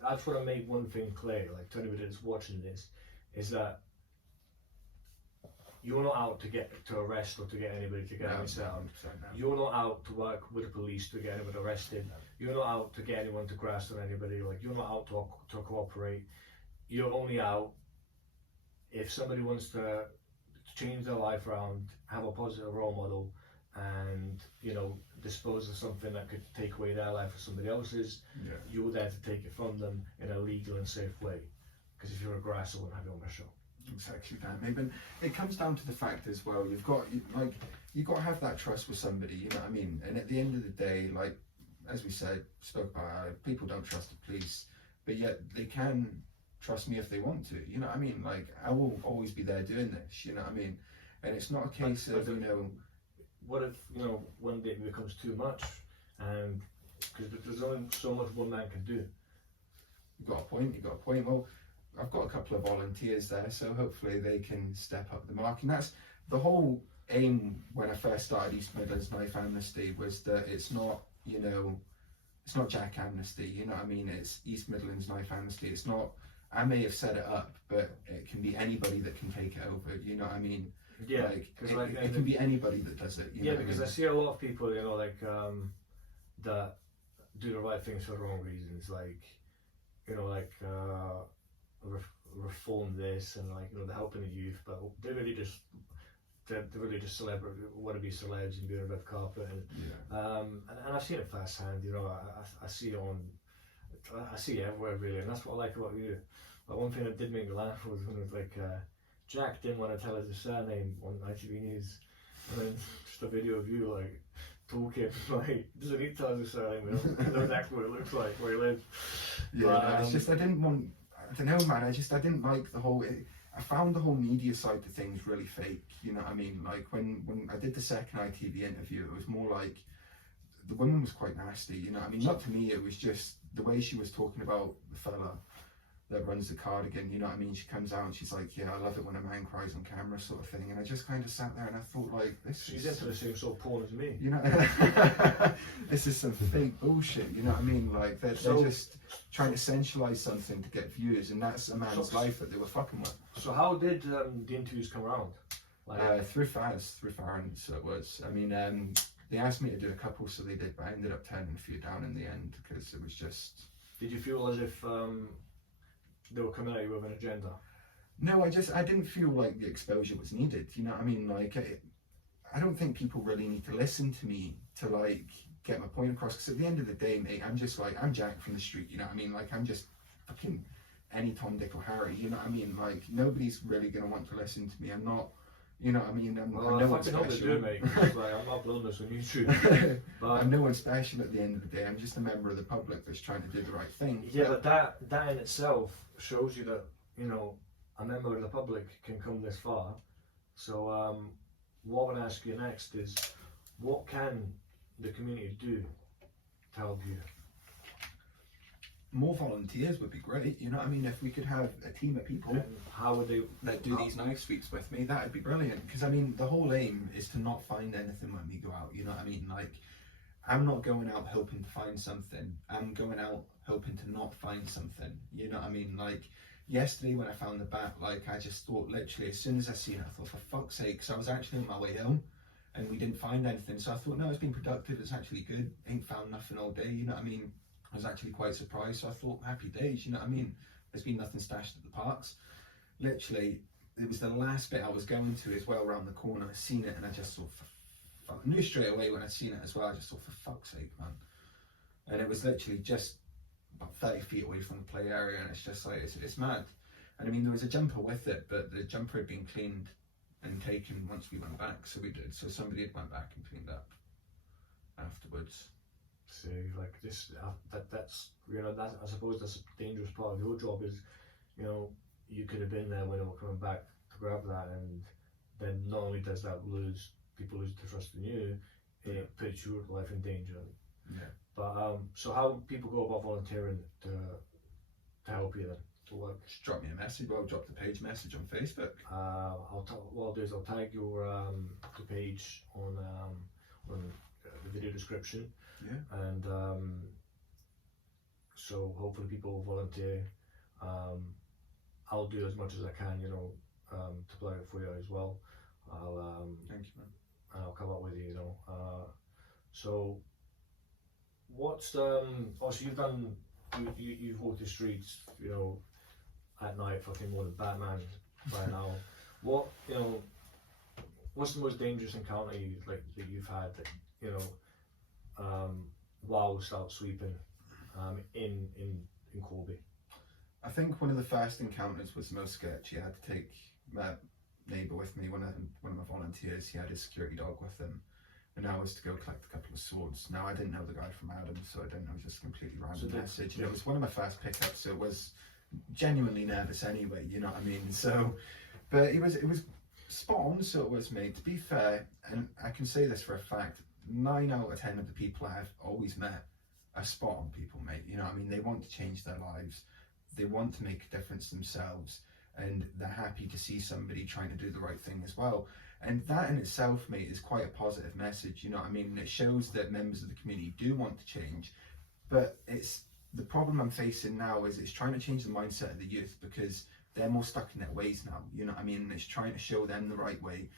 I just want to make one thing clear, like to anybody that's watching this, is that you're not out to arrest or to get anybody to get anyone out. You're not out to work with the police to get anyone arrested. You're not out to get anyone to grasp on anybody. Like, you're not out to cooperate. You're only out if somebody wants to change their life around, have a positive role model, and, you know, dispose of something that could take away their life or somebody else's. Yeah. You're there to take it from them in a legal and safe way. Because if you're a grasser, I wouldn't have you on my show. Exactly that, mate. But it comes down to the fact as well. You've got to have that trust with somebody. You know what I mean? And at the end of the day, like as we said, spoke about, people don't trust the police, but yet they can trust me if they want to. You know what I mean? Like, I will always be there doing this. You know what I mean? And it's not a case of, you know. What if, you know, one day it becomes too much, and because there's only so much one man can do. You got a point. You got a point. Well, I've got a couple of volunteers there, so hopefully they can step up the mark. And that's the whole aim when I first started East Midlands Knife Amnesty, was that it's not, you know, it's not Jack Amnesty, you know what I mean? It's East Midlands Knife Amnesty. It's not, I may have set it up, but it can be anybody that can take it over, you know what I mean? Yeah, like, it can be anybody that does it. You know because I see a lot of people, you know, like that do the right things for the wrong reasons, like, you know, like reform this, and, like, you know, they're helping the youth, but they're really just celebrity, want to be celebs and be on the red carpet, and I've seen it firsthand. You know, I see it everywhere really, and that's what I like about you. But one thing that did make me laugh was when it was like Jack didn't want to tell us his surname on ITV News, and then just a video of you like talking, like, doesn't need to tell us his surname, we know exactly what it looks like, where he lives. Yeah, but, it's just I don't know, man. I didn't like the whole. I found the whole media side of things really fake. You know what I mean? Like when I did the second ITV interview, it was more like the woman was quite nasty. You know what I mean? Not to me. It was just the way she was talking about the fella that runs the cardigan. You know what I mean? She comes out and she's like, "Yeah, I love it when a man cries on camera," sort of thing. And I just kind of sat there and I thought, like, she's into the same sort of porn as me. You know, this is some fake bullshit. You know what I mean? Like they're just trying to sensualize something to get views, and that's a man's life that they were fucking with. So how did the interviews come around? Like, through Farron, so it was. I mean, they asked me to do a couple, so they did, but I ended up turning a few down in the end because it was just. Did you feel as if they were coming at you with an agenda? No, I didn't feel like the exposure was needed. You know what I mean? Like, I don't think people really need to listen to me to, like, get my point across, because at the end of the day, mate, I'm just like, I'm Jack from the street, you know what I mean? Like, I'm just fucking any Tom, Dick or Harry, you know what I mean? Like, nobody's really going to want to listen to me. I'm not, you know what I mean? I'm no one special. Hope they do, mate, because, like, I'm uploading this on YouTube. But I'm no one special at the end of the day. I'm just a member of the public that's trying to do the right thing. Yeah, but that in itself shows you that, you know, a member of the public can come this far. So what I want to ask you next is, what can the community do to help you? More volunteers would be great, you know what I mean? If we could have a team of people how would they that do these knife sweeps with me, that would be brilliant. Because I mean, the whole aim is to not find anything when we go out, you know what I mean? Like, I'm not going out hoping to find something, I'm going out hoping to not find something, you know what I mean? Like, yesterday when I found the bat, like, I just thought, literally, as soon as I seen it, I thought, for fuck's sake, because I was actually on my way home and we didn't find anything, so I thought, no, it's been productive, it's actually good, ain't found nothing all day, you know what I mean? I was actually quite surprised, so I thought, happy days, you know what I mean? There's been nothing stashed at the parks. Literally, it was the last bit I was going to as well, around the corner. I seen it and I just thought, I knew straight away when I seen it as well, I just thought, for fuck's sake, man. And it was literally just about 30 feet away from the play area, and it's just like, it's mad. And I mean, there was a jumper with it, but the jumper had been cleaned and taken once we went back, so we did. So somebody had went back and cleaned up afterwards. So, like, this, that's, you know, I suppose that's a dangerous part of your job is, you know, you could have been there when they were coming back to grab that, and then not only does that people lose the trust in you, it puts your life in danger. Yeah. But so how people go about volunteering to to help you then to work? Just drop me a message. Well, drop the page message on Facebook. What I'll do is I'll tag your the page on the video description. Yeah. And so hopefully people will volunteer. I'll do as much as I can, you know, to play it for you as well. Thank you, man. And I'll come up with you, you know. So what's also you've walked the streets, you know, at night fucking more than Batman by now. What's the most dangerous encounter that you've had, that, you know, whilst out sweeping in Corby? I think one of the first encounters was the most sketchy. I had to take my neighbour with me, one of my volunteers. He had his security dog with him, and I was to go collect a couple of swords. Now, I didn't know the guy from Adam, so I didn't know, just a completely random message. And it was one of my first pickups, so it was genuinely nervous anyway, you know what I mean? So, but it was spot on, so it was, mate. To be fair, and I can say this for a fact, 9 out of 10 of the people I've always met are spot on people, mate. You know what I mean? They want to change their lives. They want to make a difference themselves, and they're happy to see somebody trying to do the right thing as well. And that in itself, mate, is quite a positive message, you know what I mean? And it shows that members of the community do want to change, but it's the problem I'm facing now is it's trying to change the mindset of the youth, because they're more stuck in their ways now, you know what I mean? And it's trying to show them the right way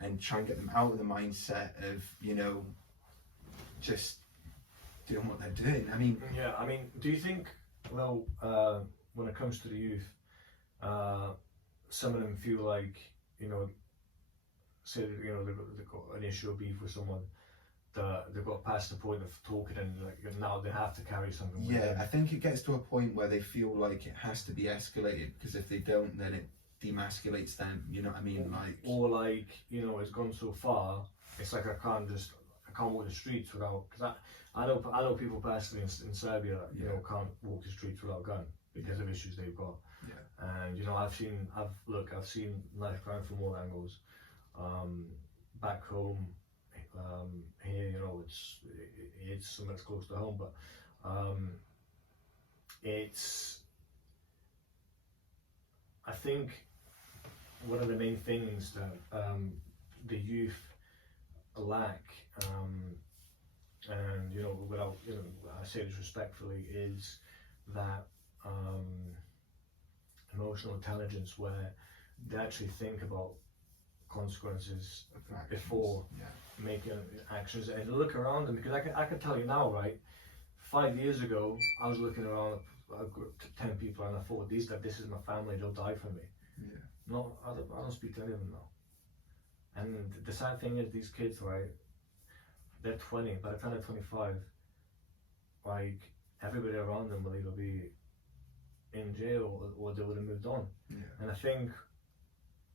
and try and get them out of the mindset of, you know, just doing what they're doing. I mean, yeah, I mean, do you think, well, when it comes to the youth, some of them feel like, you know, say that, you know, they've got an issue or beef with someone, that they've got past the point of talking, and like now they have to carry something with them. I think it gets to a point where they feel like it has to be escalated, because if they don't, then it demasculates them, you know what I mean? Or like, you know, it's gone so far, it's like I can't walk the streets without, because I know people personally in Serbia, you know, can't walk the streets without a gun because of issues they've got. Yeah. And you know, I've seen knife crime from all angles. Back home, here, you know, it's something that's close to home, but I think one of the main things that the youth lack, and you know, without, you know, I say this respectfully, is that emotional intelligence, where they actually think about consequences before making actions and look around them. Because I can tell you now, right, 5 years ago I was looking around a group of 10 people and I thought, this is my family, they'll die for me. Yeah. No, I don't speak to any of them now. And the sad thing is, these kids, right, they're 20, by the time they're 25, like, everybody around them will either be in jail or they would have moved on. Yeah. And I think,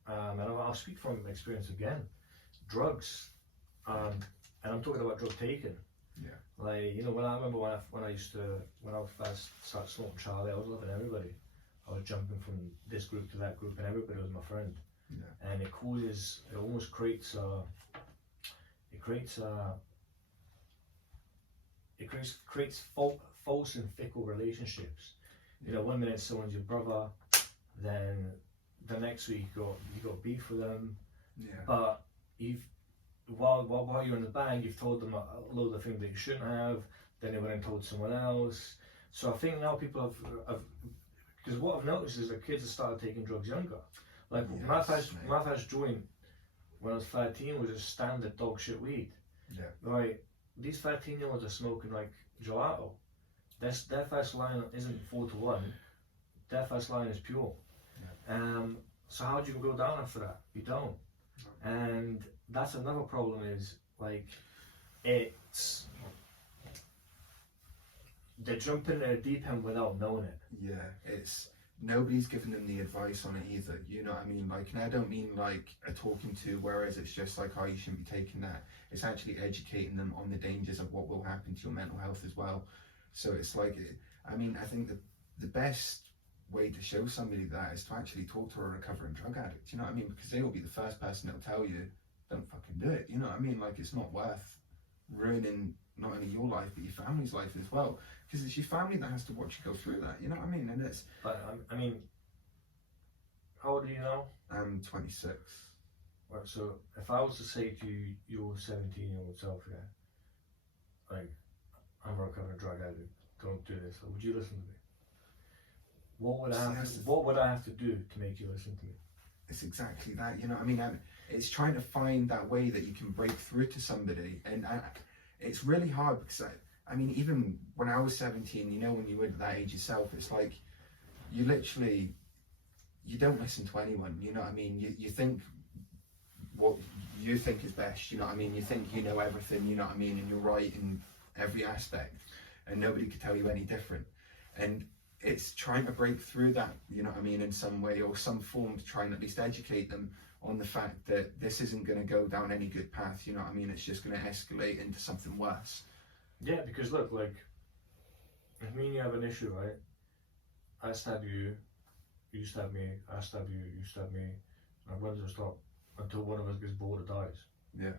and I'll speak from experience again, drugs, and I'm talking about drug taking. Yeah. Like, you know, when I first started smoking Charlie, I was loving everybody. I was jumping from this group to that group, and everybody was my friend. Yeah. And it almost creates false and fickle relationships. You know, 1 minute someone's your brother, then the next week you got beef with them. Yeah. But while you're in the bag, you've told them a load of things that you shouldn't have. Then they went and told someone else. So I think now people have because what I've noticed is that kids have started taking drugs younger. Like, my first joint when I was 13 was a standard dog shit weed. Yeah. Right, these 13-year-olds are smoking like gelato. Their first line isn't 4 to 1. Their first line is pure. Yeah. So how do you go down after that? You don't. No. And that's another problem, is like, they're jumping in a deep end without knowing it. Yeah, nobody's giving them the advice on it either, you know what I mean? Like, and I don't mean like a talking to, whereas it's just like, oh, you shouldn't be taking that. It's actually educating them on the dangers of what will happen to your mental health as well. So it's like, I think the best way to show somebody that is to actually talk to a recovering drug addict, you know what I mean? Because they will be the first person that will tell you, don't fucking do it, you know what I mean? Like, it's not worth ruining not only your life but your family's life as well, because it's your family that has to watch you go through that. You know what I mean? And it's. But I mean, how old are you now? I'm 26. Right. So if I was to say to you, your 17-year-old self, yeah, like, I'm a recovering drug addict, don't do this, would you listen to me? What would I have to do to make you listen to me? It's exactly that, you know what I mean? It's trying to find that way that you can break through to somebody, and it's really hard because I mean, even when I was 17, you know, when you were at that age yourself, it's like you don't listen to anyone, you know what I mean? You think what you think is best, you know what I mean? You think you know everything, you know what I mean? And you're right in every aspect, and nobody could tell you any different. And it's trying to break through that, you know what I mean, in some way or some form, to try and at least educate them on the fact that this isn't going to go down any good path, you know what I mean? It's just going to escalate into something worse. Yeah, because look, like, if me and you have an issue, right? I stab you, you stab me, I stab you, you stab me, and when does it stop? Until one of us gets bored or dies. Yeah.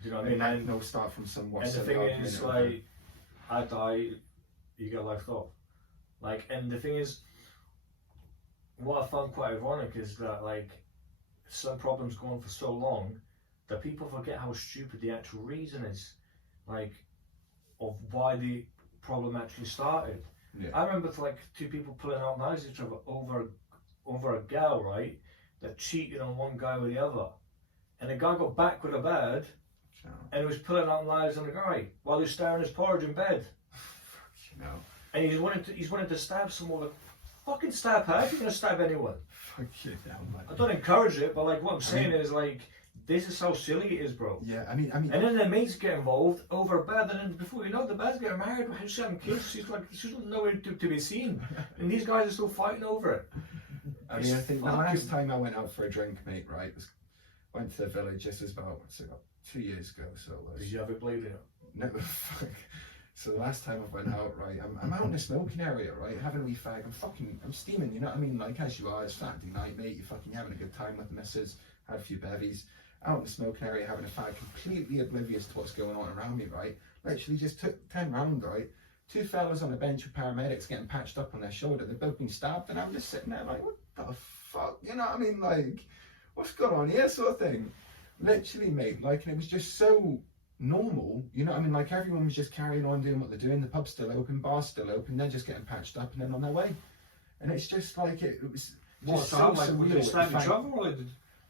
Do you know what I mean? And no start from somewhat. And the thing is, like, I die, you get life off. Like, and the thing is, what I found quite ironic is that, like, some problems go on for so long that people forget how stupid the actual reason is, like, of why the problem actually started. Yeah. I remember, like, two people pulling out knives at each other over a gal, right, that cheated on one guy with the other, and the guy got back with a bed, and he was pulling out knives on the guy while he was staring his porridge in bed. You know. And he's wanting to stab someone. Like, fucking stab her. If you're gonna stab anyone, Fuck you now, man. I don't encourage it, but like what I'm saying is, like, this is how silly it is, bro. Yeah, I mean. And then the mates get involved over a bed, and then before you know it, the bed's getting married, she's having kids. She's nowhere to be seen, and these guys are still fighting over it. I mean, I think the last time I went out for a drink, mate, right, went to the village. This was about 2 years ago. So it was. Did you have it played in? No, fuck. So the last time I went out, right, I'm out in the smoking area, right, having a wee fag, I'm steaming, you know what I mean, like, as you are, it's Saturday night, mate, you're fucking having a good time with the missus, had a few bevies, out in the smoking area, having a fag, completely oblivious to what's going on around me, right, literally just took 10 round, right, two fellas on the bench with paramedics getting patched up on their shoulder, they've both been stabbed, and I'm just sitting there like, what the fuck, you know what I mean, like, what's going on here, sort of thing, literally, mate, like, and it was just so normal, you know what I mean, like everyone was just carrying on doing what they're doing, the pub's still open, bar's still open, they're just getting patched up and then on their way, and it's just like it was just so surreal. They stabbed each other, or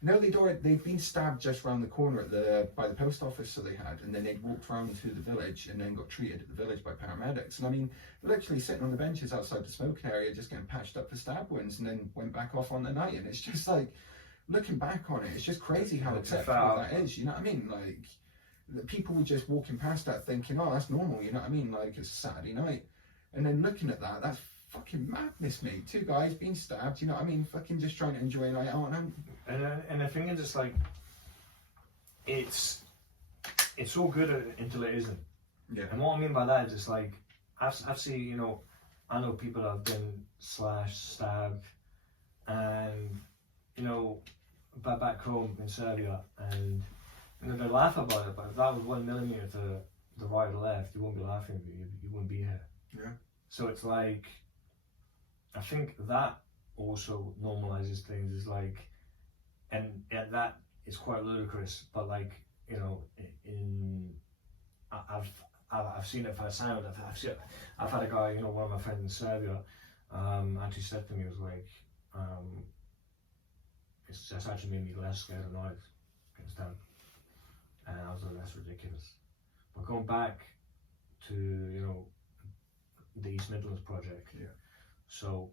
no, they'd been stabbed just round the corner by the post office, so they had, and then they'd walked round to the village and then got treated at the village by paramedics, and I mean, literally sitting on the benches outside the smoking area just getting patched up for stab wounds, and then went back off on the night, and it's just like, looking back on it, it's just crazy how acceptable that is, you know what I mean, like, people were just walking past that thinking, oh, that's normal, you know what I mean, like, it's a Saturday night, and then looking at that, that's fucking madness, mate. Two guys being stabbed, you know what I mean, fucking just trying to enjoy a night out, and the thing is, it's like, it's so good until it isn't. Yeah. And what I mean by that is, it's like, I've seen, you know, I know people that have been slashed, stabbed, and, you know, back home in Serbia, and you know, they laugh about it, but if that was 1 millimeter to the right or left, you won't be laughing, but you wouldn't be here. Yeah. So it's like, I think that also normalizes things. Is like, and that is quite ludicrous, but like, you know, I've seen it firsthand. I've had a guy, you know, one of my friends in Serbia, actually said to me, was like, it's just actually made me less scared of knives. Understand? And I was like, that's ridiculous. But going back to, you know, the East Midlands project. Yeah. So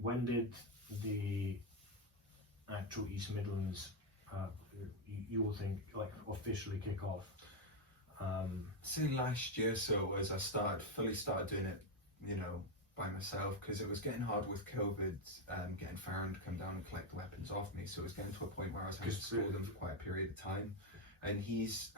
when did the actual East Midlands, you will think, like, officially kick off? Say last year, so as I fully started doing it, you know, by myself, because it was getting hard with COVID, getting Farron to come down and collect the weapons off me, so it was getting to a point where I was having to store them for quite a period of time. And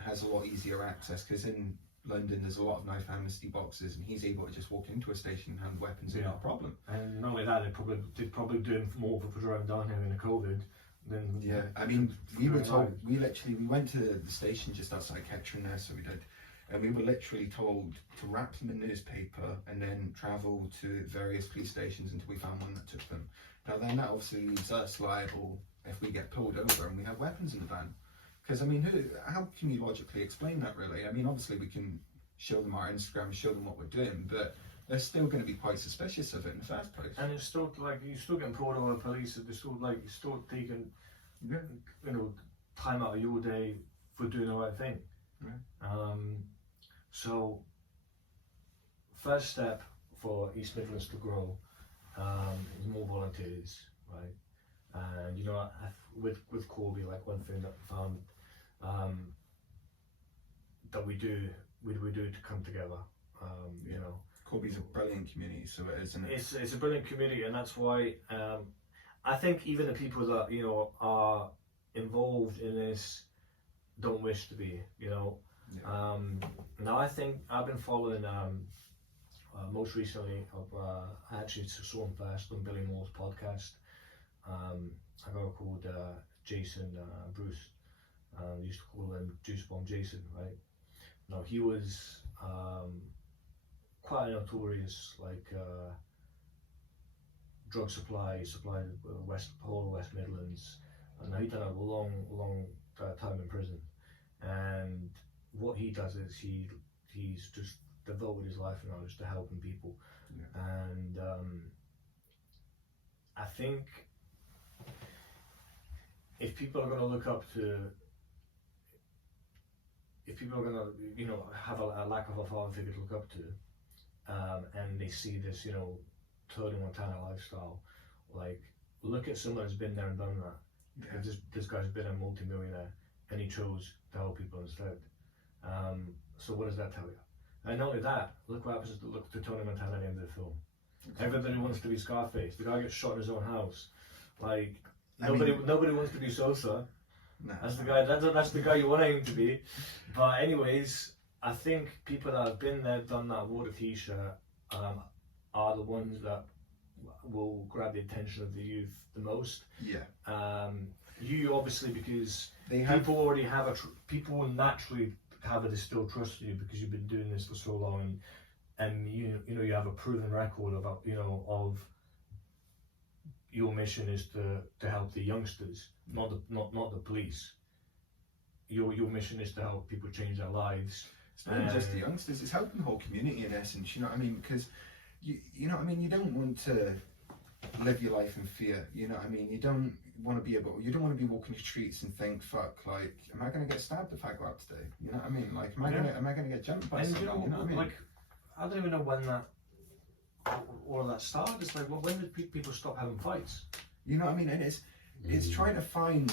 has a lot easier access, because in London there's a lot of knife amnesty boxes, and he's able to just walk into a station and hand weapons in, not a problem. And not only that, they're probably doing more for driving down here in the COVID than. Yeah, I mean, we were told, we went to the station just outside Kettering there, so we did, and we were literally told to wrap them in newspaper and then travel to various police stations until we found one that took them. Now then that obviously leaves us liable if we get pulled over and we have weapons in the van. Because I mean, how can you logically explain that really? I mean, obviously we can show them our Instagram, show them what we're doing, but they're still going to be quite suspicious of it in the first place. And it's still like, you're still getting pulled over by police, they're still like, you're still taking, you know, time out of your day for doing the right thing. Right. So, first step for East Midlands to grow is more volunteers, right? And you know, with Corby, like one thing that we found that we do to come together, you know. Corby's a brilliant community, so it is, isn't it? It's a brilliant community, and that's why I think even the people that, you know, are involved in this don't wish to be, you know. Yeah. Now I think I've been following most recently I actually saw him first on Billy Moore's podcast. A guy called Jason Bruce. Used to call him Juice Bomb Jason, right? Now he was quite a notorious drug supplied the whole West Midlands, and he'd done a long time in prison. And what he does is he's just devoted his life now just to helping people. Yeah. And I think if people are going to look up to, if people are going to, you know, have a lack of a father figure to look up to, and they see this, you know, Tony Montana lifestyle, like, look at someone who's been there and done that. Yeah. This guy's been a multi-millionaire and he chose to help people instead. So what does that tell you? And not only that, look what happens to Tony Montana at the end of the film. Exactly. Everybody wants to be Scarface. The guy gets shot in his own house. Like, nobody wants to be Sosa. No. That's the guy. That's the guy you want him to be. But anyways, I think people that have been there, done that, wore the T-shirt, are the ones that will grab the attention of the youth the most. Yeah. You obviously, because people already have people will naturally have a distilled trust in you because you've been doing this for so long, and you know you have a proven record of, you know, of your mission is to help the youngsters, not the police. Your mission is to help people change their lives. It's not even just the youngsters, it's helping the whole community in essence, you know what I mean? Because you know what I mean, you don't want to live your life in fear, you know what I mean? You don't want to be walking the streets and think, fuck, like, am I going to get stabbed if I go out today? You know what I mean? Like, am I going to get jumped by someone? You know what I mean? Like, I don't even know when all that started. It's like, well, when did people stop having fights? You know what I mean? And it's trying to find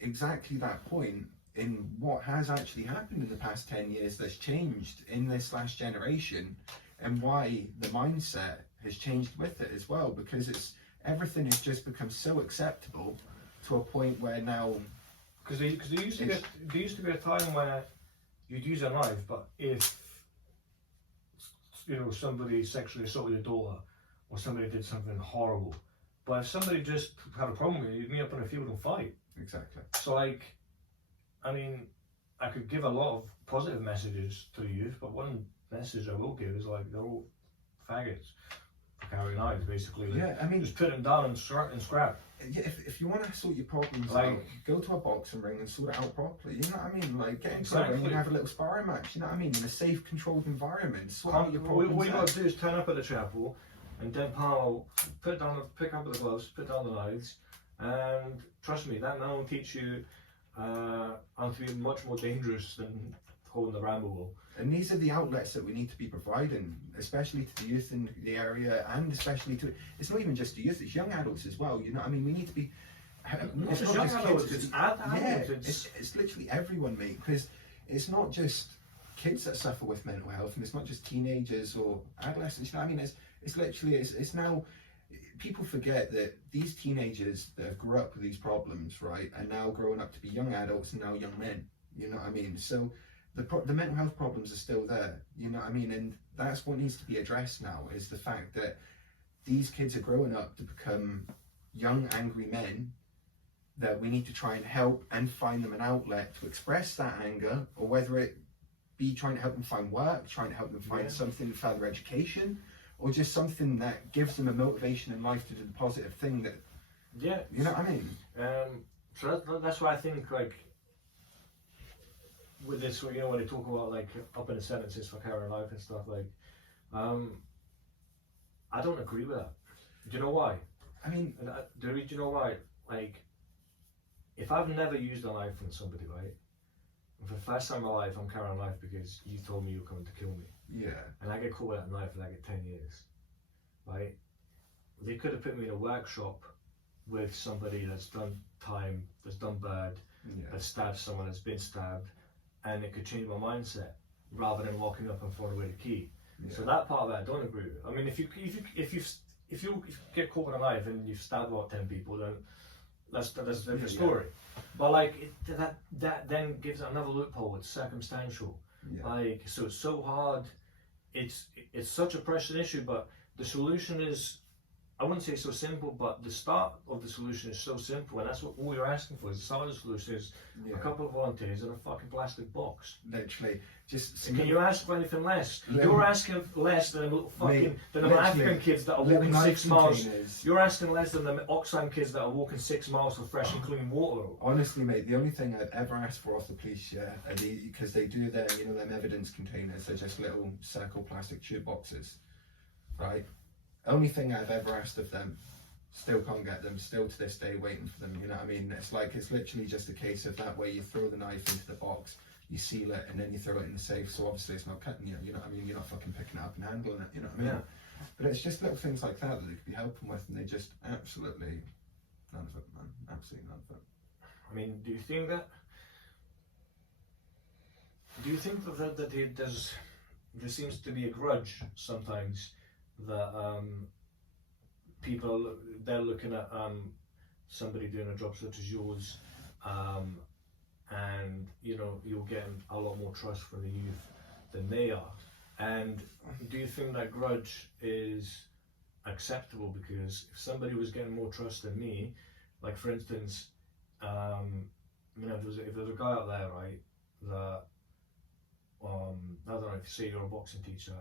exactly that point in what has actually happened in the past 10 years that's changed in this last generation, and why the mindset has changed with it as well, because everything has just become so acceptable to a point where now, because there used to be a time where you'd use a knife, but if, you know, somebody sexually assaulted your daughter or somebody did something horrible, but if somebody just had a problem with you, you'd meet up in a field and fight. Exactly. So, like, I mean, I could give a lot of positive messages to the youth, but one message I will give is, like, they're all faggots for carrying knives, basically. Yeah, I mean, just put them down and scrap. Yeah, if you want to sort your problems out, go to a boxing ring and sort it out properly. You know what I mean? Like, get into a ring and have a little sparring match. You know what I mean? In a safe, controlled environment. Sort out your problems. All you got to do is turn up at the chapel, and then pick up the gloves, put down the knives, and trust me, that now will teach you how to be much more dangerous than holding the Rambo will. And these are the outlets that we need to be providing, especially to the youth in the area, and especially to, it's not even just the youth, it's young adults as well, you know what I mean? We need to be, it's not just adults, it's adults. It's literally everyone, mate, because it's not just kids that suffer with mental health, and it's not just teenagers or adolescents, you know what I mean? It's literally, it's now, people forget that these teenagers that have grew up with these problems, right, are now growing up to be young adults and now young men, you know what I mean? So the mental health problems are still there, you know what I mean? And that's what needs to be addressed now, is the fact that these kids are growing up to become young, angry men, that we need to try and help and find them an outlet to express that anger, or whether it be trying to help them find work, trying to help them find something further education, or just something that gives them a motivation in life to do the positive thing that, you know what I mean? So that's why I think, like, with this, you know, when they talk about like up in the sentences for carrying life and stuff, like, I don't agree with that. Do you know why? I mean, do you know why? Like, if I've never used a knife on somebody, right? And for the first time in my life, I'm carrying a knife because you told me you were coming to kill me. yeah, And I get caught with that knife and I get 10 years, right? They could have put me in a workshop with somebody that's done time, that's done bad, that's stabbed someone, that's been stabbed, and it could change my mindset rather than walking up and throwing away the key. So that part of it I don't agree with. I mean, if you get caught with a knife and you've stabbed about 10 people, then that's a different story. But like that then gives it another loophole. It's circumstantial. Like, so it's so hard. It's such a pressing issue, but the solution is, I wouldn't say so simple, but the start of the solution is so simple, and that's what all you're asking for. Is the start of the solution is a couple of volunteers in a fucking plastic box. Literally, just. Can you ask for anything less? You're asking less than the African kids that are walking 6 miles. You're asking less than the Oxfam kids that are walking 6 miles for fresh and clean water. Honestly, mate, the only thing I've ever asked for off the police, because they do their, you know, them evidence containers. They're just little circle plastic tube boxes, right? Only thing I've ever asked of them, still can't get them, still to this day waiting for them, you know what I mean? It's like, it's literally just a case of that way you throw the knife into the box, you seal it, and then you throw it in the safe, so obviously it's not cutting you, you know what I mean? You're not fucking picking it up and handling it, you know what I mean? But it's just little things like that they could be helping with, and they just absolutely, none of it, man, absolutely none of it. I mean, do you think that there seems to be a grudge sometimes that people, they're looking at somebody doing a job such as yours, and you know, you're getting a lot more trust from the youth than they are. And do you think that grudge is acceptable? Because if somebody was getting more trust than me, like for instance, you know, if there's a guy out there, right, that I don't know, if you say you're a boxing teacher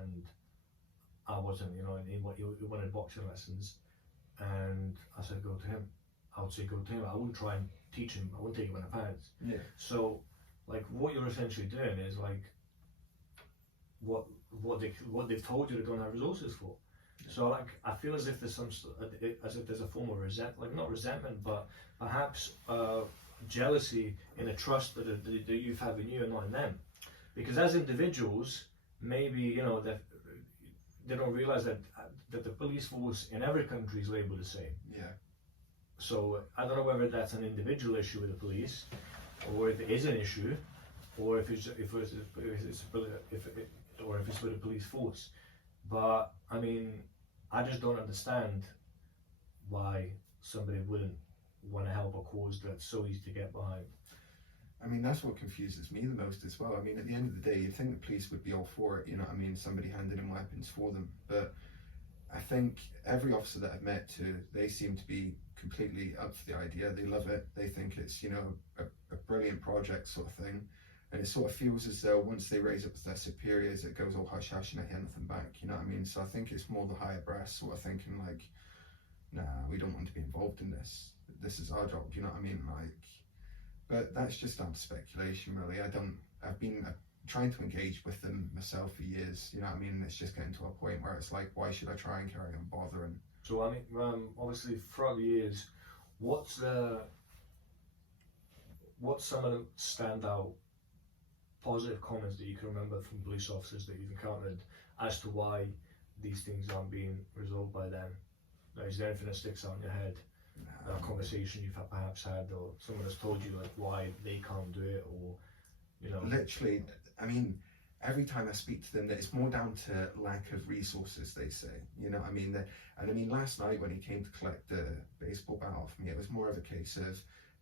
and I wasn't, you know, and he wanted boxing lessons, and I said go to him. I would say go to him. I wouldn't try and teach him. I wouldn't take him in a pants. So, like, what you're essentially doing is like what they've told you they don't have resources for. So, like, I feel as if there's a form of not resentment, but perhaps jealousy in the trust that the youth have in you and not in them. Because as individuals, maybe, you know, that they don't realize that the police force in every country is labeled the same. So I don't know whether that's an individual issue with the police, or if it is an issue, or if it's with the police force. But I mean, I just don't understand why somebody wouldn't want to help a cause that's so easy to get behind. I mean, that's what confuses me the most as well. I mean, at the end of the day, you'd think the police would be all for it, you know what I mean? Somebody handing in weapons for them. But I think every officer that I've met too, they seem to be completely up for the idea. They love it. They think it's, you know, a brilliant project sort of thing. And it sort of feels as though once they raise up to their superiors, it goes all hush hush and they hear nothing back, you know what I mean? So I think it's more the higher brass sort of thinking like, nah, we don't want to be involved in this. This is our job, you know what I mean? Like, but that's just down to speculation, really. I've been trying to engage with them myself for years, you know what I mean? It's just getting to a point where it's like, why should I try and carry on bothering? So I mean, obviously throughout the years, what's some of the standout positive comments that you can remember from police officers that you've encountered as to why these things aren't being resolved by them? Like, is there anything that sticks out in your head? A conversation you've perhaps had, or someone has told you like why they can't do it, or, you know? Literally, I mean, every time I speak to them, it's more down to lack of resources, they say, you know what I mean? And I mean, last night when he came to collect the baseball bat off me, it was more of a case of,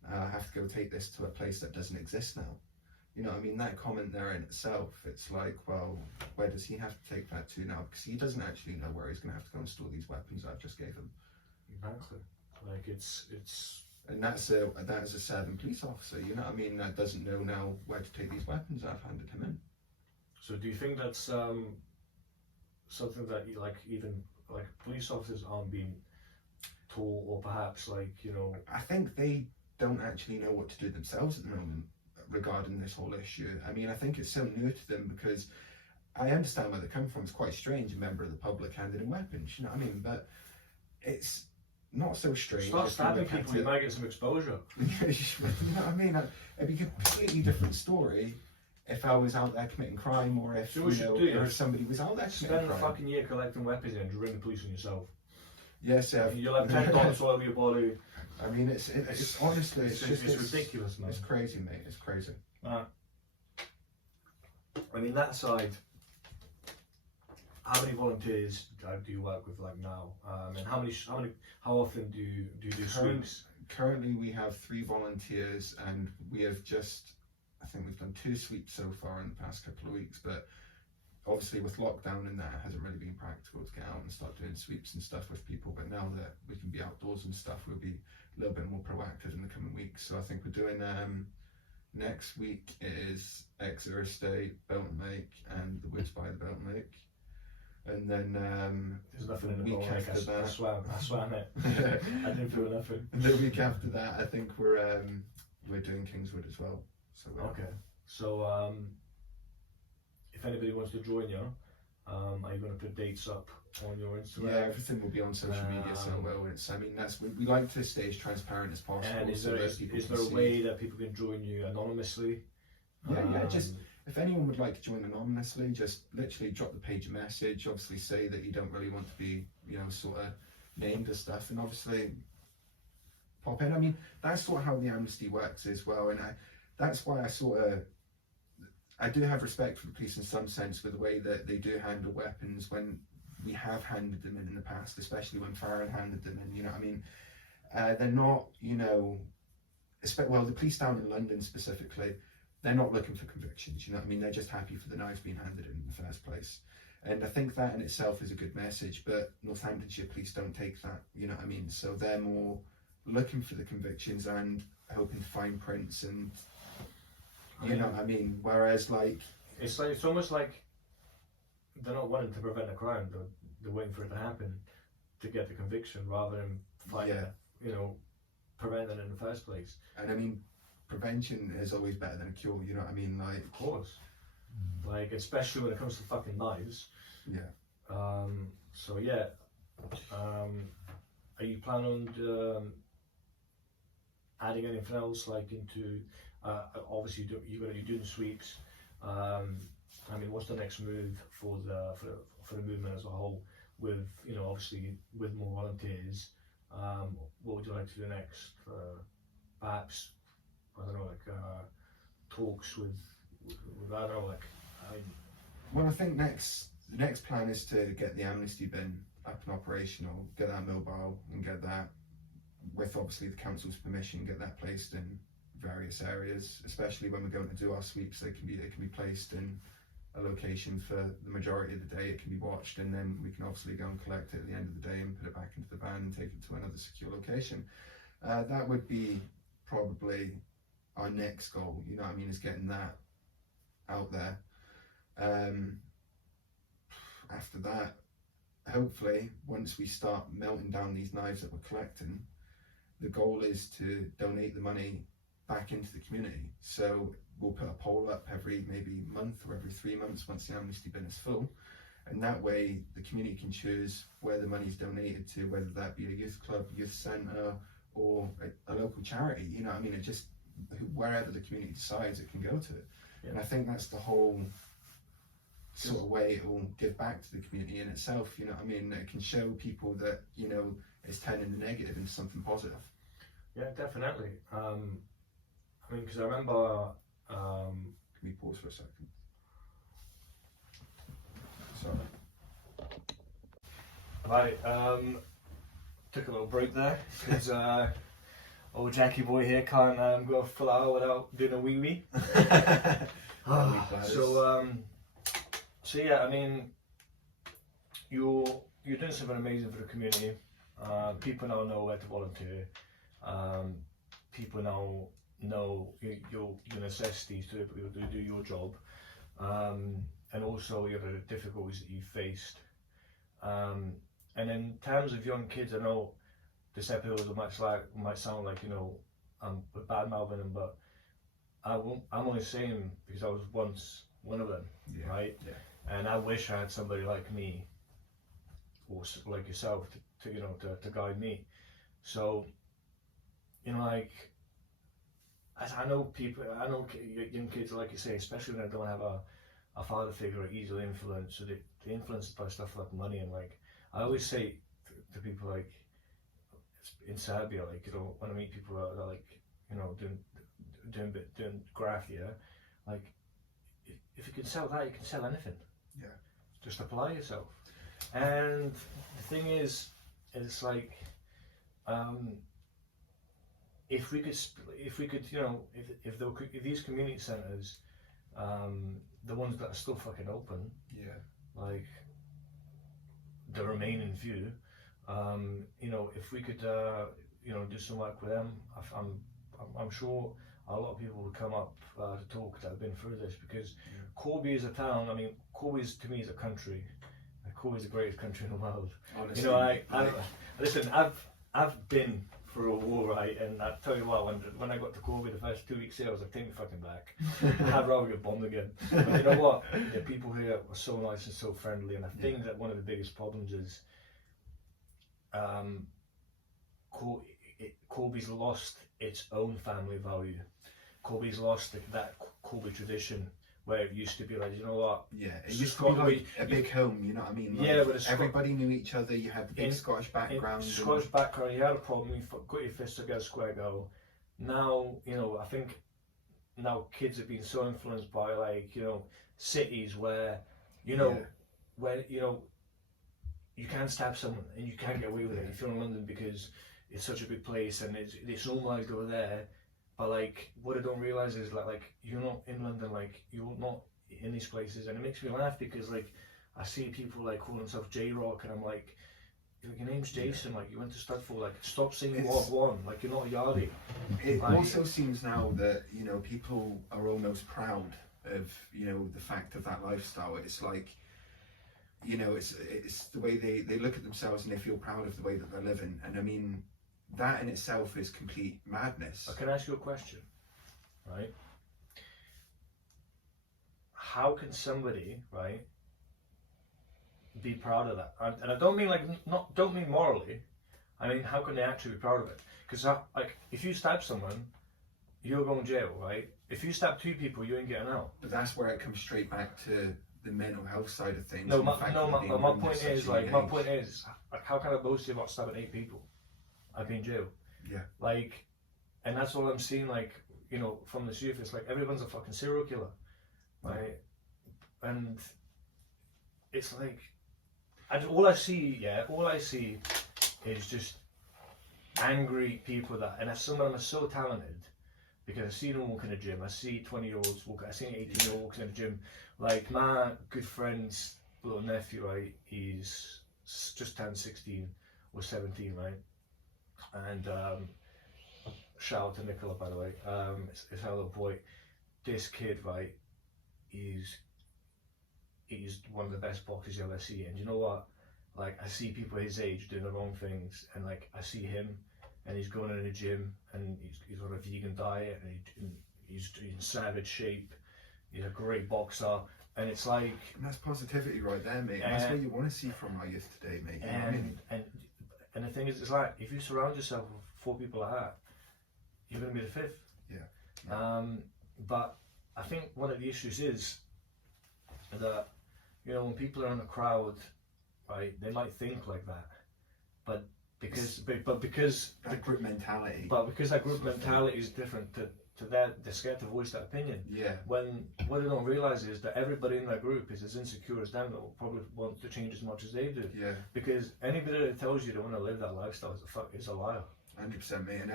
I have to go take this to a place that doesn't exist now. You know what I mean? That comment there in itself, it's like, well, where does he have to take that to now? Because he doesn't actually know where he's going to have to go and store these weapons I've just gave him. Exactly. Like, it's and that is a serving police officer, you know what I mean, that doesn't know now where to take these weapons I've handed him in. So do you think that's something that you, like, even like police officers aren't being taught, or perhaps like, you know? I think they don't actually know what to do themselves at the moment regarding this whole issue. I mean, I think it's so new to them, because I understand where they come from. It's quite strange, a member of the public handed in weapons, you know what I mean? But it's not so strange. Start stabbing people, you might get some exposure. You know what I mean? It'd be a completely different story if I was out there committing crime, or if, So if somebody was out there committing spend crime. a fucking year collecting weapons and just ring the police on yourself. Yes, You'll have $10 all over your body. I mean, it's honestly, it's ridiculous, man. It's crazy, mate. It's crazy. I mean, that side. How many volunteers do you work with like now? And how often do you do sweeps? Currently, we have 3 volunteers, and we have I think we've done 2 sweeps so far in the past couple of weeks. But obviously, with lockdown and that, it hasn't really been practical to get out and start doing sweeps and stuff with people. But now that we can be outdoors and stuff, we'll be a little bit more proactive in the coming weeks. So I think we're doing next week is Exeter Estate, Belton Lake, and the Woods by the Belton Lake. And then there's nothing in the week Belton Lake. after that, I swam it. I didn't feel nothing. And the week after that, I think we're doing Kingswood as well. So okay. So if anybody wants to join you, are you going to put dates up on your Instagram? Yeah, everything will be on social media. So we like to stay as transparent as possible. And is there a way that people can join you anonymously? Yeah, just. If anyone would like to join anonymously, just literally drop the page a message. Obviously, say that you don't really want to be, sort of named as stuff, and obviously pop in. I mean, that's sort of how the amnesty works as well, and that's why I do have respect for the police in some sense with the way that they do handle weapons when we have handed them in the past, especially when Farron handed them in. You know what I mean? They're not, well, the police down in London specifically. They're not looking for convictions, you know what I mean? They're just happy for the knives being handed in the first place. And I think that in itself is a good message, but Northamptonshire police don't take that, you know what I mean? So they're more looking for the convictions and hoping to find prints and, you know what I mean? Whereas it's almost like they're not wanting to prevent a crime, they're waiting for it to happen to get the conviction rather than prevent it in the first place. And I mean, prevention is always better than a cure, you know what I mean? Of course. Especially when it comes to fucking knives. Yeah. So yeah. Are you planning on adding anything else into obviously you're doing sweeps. I mean, what's the next move for the movement as a whole with obviously with more volunteers? What would you like to do next? Perhaps I don't know, talks with I don't know, Well, I think the next plan is to get the amnesty bin up and operational, get that mobile, and get that, with obviously the council's permission, get that placed in various areas. Especially when we're going to do our sweeps, they can be placed in a location for the majority of the day. It can be watched, and then we can obviously go and collect it at the end of the day and put it back into the van and take it to another secure location. That would be probably our next goal, you know what I mean, is getting that out there. After that, hopefully, once we start melting down these knives that we're collecting, the goal is to donate the money back into the community. So we'll put a poll up every maybe month or every 3 months once the amnesty bin is full, and that way the community can choose where the money's donated to, whether that be a youth club, youth centre, or a local charity. You know what I mean? It just, wherever the community decides, it can go to. Yeah. And I think that's the whole sort of way it will give back to the community in itself. You know what I mean? It can show people that it's turning the negative into something positive. Yeah, definitely. I mean, because I remember. Can we pause for a second? Sorry. Right. Took a little break there because old Jackie boy here can't go a full hour without doing a wee wee. So yeah, I mean, you're doing something amazing for the community. People now know where to volunteer. People now know your necessities to do your job. and also you know the difficulties that you faced. And in terms of young kids, I know this episode might sound like, you know, I'm bad mouthing them, but I'm only saying because I was once one of them, right? Yeah. And I wish I had somebody like me, or like yourself, to you know to guide me. So, you know, like I know young kids, like you say, especially when they don't have a father figure or easily influenced, so they influenced by stuff like money. And like I always say to people, like in Serbia, like, you know, when I meet people that are like, you know, doing graft, yeah, like if you can sell that, you can sell anything. Yeah. Just apply yourself. And the thing is, it's like, if we could, you know, if these community centres, the ones that are still fucking open, like the remaining few, you know, if we could, you know, do some work with them, I'm sure a lot of people would come up to talk that have been through this, because Corby is a town. I mean, Corby to me is a country. Corby is the greatest country in the world. Honestly, you know, listen, I've been through a war, right? And I tell you what, when I got to Corby the first 2 weeks there, I was like, take me fucking back. I'd rather get bombed again. But you know what? The people here are so nice and so friendly, and I think that one of the biggest problems is Corby's lost its own family value. Corby's lost that Corby tradition where it used to be like, you know what? Yeah, it used to be like a big home, you know what I mean? Like, yeah, but everybody knew each other, you had the big Scottish background. Scottish background, you had a problem, you got your fist against a square go. Now, you know, I think now kids have been so influenced by, like, you know, cities where, you know, where, you know, you can't stab someone and you can't get away with it if you're in London, because it's such a big place and it's normalised over there. But like, what I don't realise is like you're not in London, like you're not in these places, and it makes me laugh because like I see people like calling themselves J-Rock, and I'm like, your name's Jason, like you went to Studford, like stop saying Wagwan, like you're not a yardie. It like, also seems now that, you know, people are almost proud of, you know, the fact of that lifestyle. It's like, you know, it's the way they look at themselves and they feel proud of the way that they're living. And I mean, that in itself is complete madness. I can ask you a question, right? How can somebody, right, be proud of that? And I don't mean like don't mean morally. I mean, how can they actually be proud of it? Because like, if you stab someone, you're going to jail, right? If you stab 2 people, you ain't getting out. But that's where it comes straight back to the mental health side of things. My point is, like, how can I boast about stabbing 8 people? I've been in jail. Yeah. Like, and that's all I'm seeing, like, you know, from the surface, like everyone's a fucking serial killer, right? And it's like, all I see is just angry people and as some of them are so talented, because I see them walk in the gym, I see 20-year-olds walk, I see an 18-year-old walking in the gym. Like my good friend's little nephew, right? He's just turned 16 or 17, right? And shout out to Nicola, by the way. It's our little boy. This kid, right? He's one of the best boxers you ever see. And you know what? Like, I see people his age doing the wrong things, and like I see him, and he's going in the gym, and he's on a vegan diet, and he's in savage shape. He's a great boxer, and it's like, and that's positivity right there, mate. That's what you want to see from our youth today, mate. You know what I mean? And the thing is, it's like, if you surround yourself with 4 people like that, you're going to be the 5th. Yeah. But I think one of the issues is that, you know, when people are in a crowd, right, they might think like that, but because that group mentality. But because that group mentality is different to they're scared to voice that opinion. Yeah. When what they don't realise is that everybody in that group is as insecure as them, that will probably want to change as much as they do. Yeah. Because anybody that tells you they want to live that lifestyle is a liar. 100%, mate. And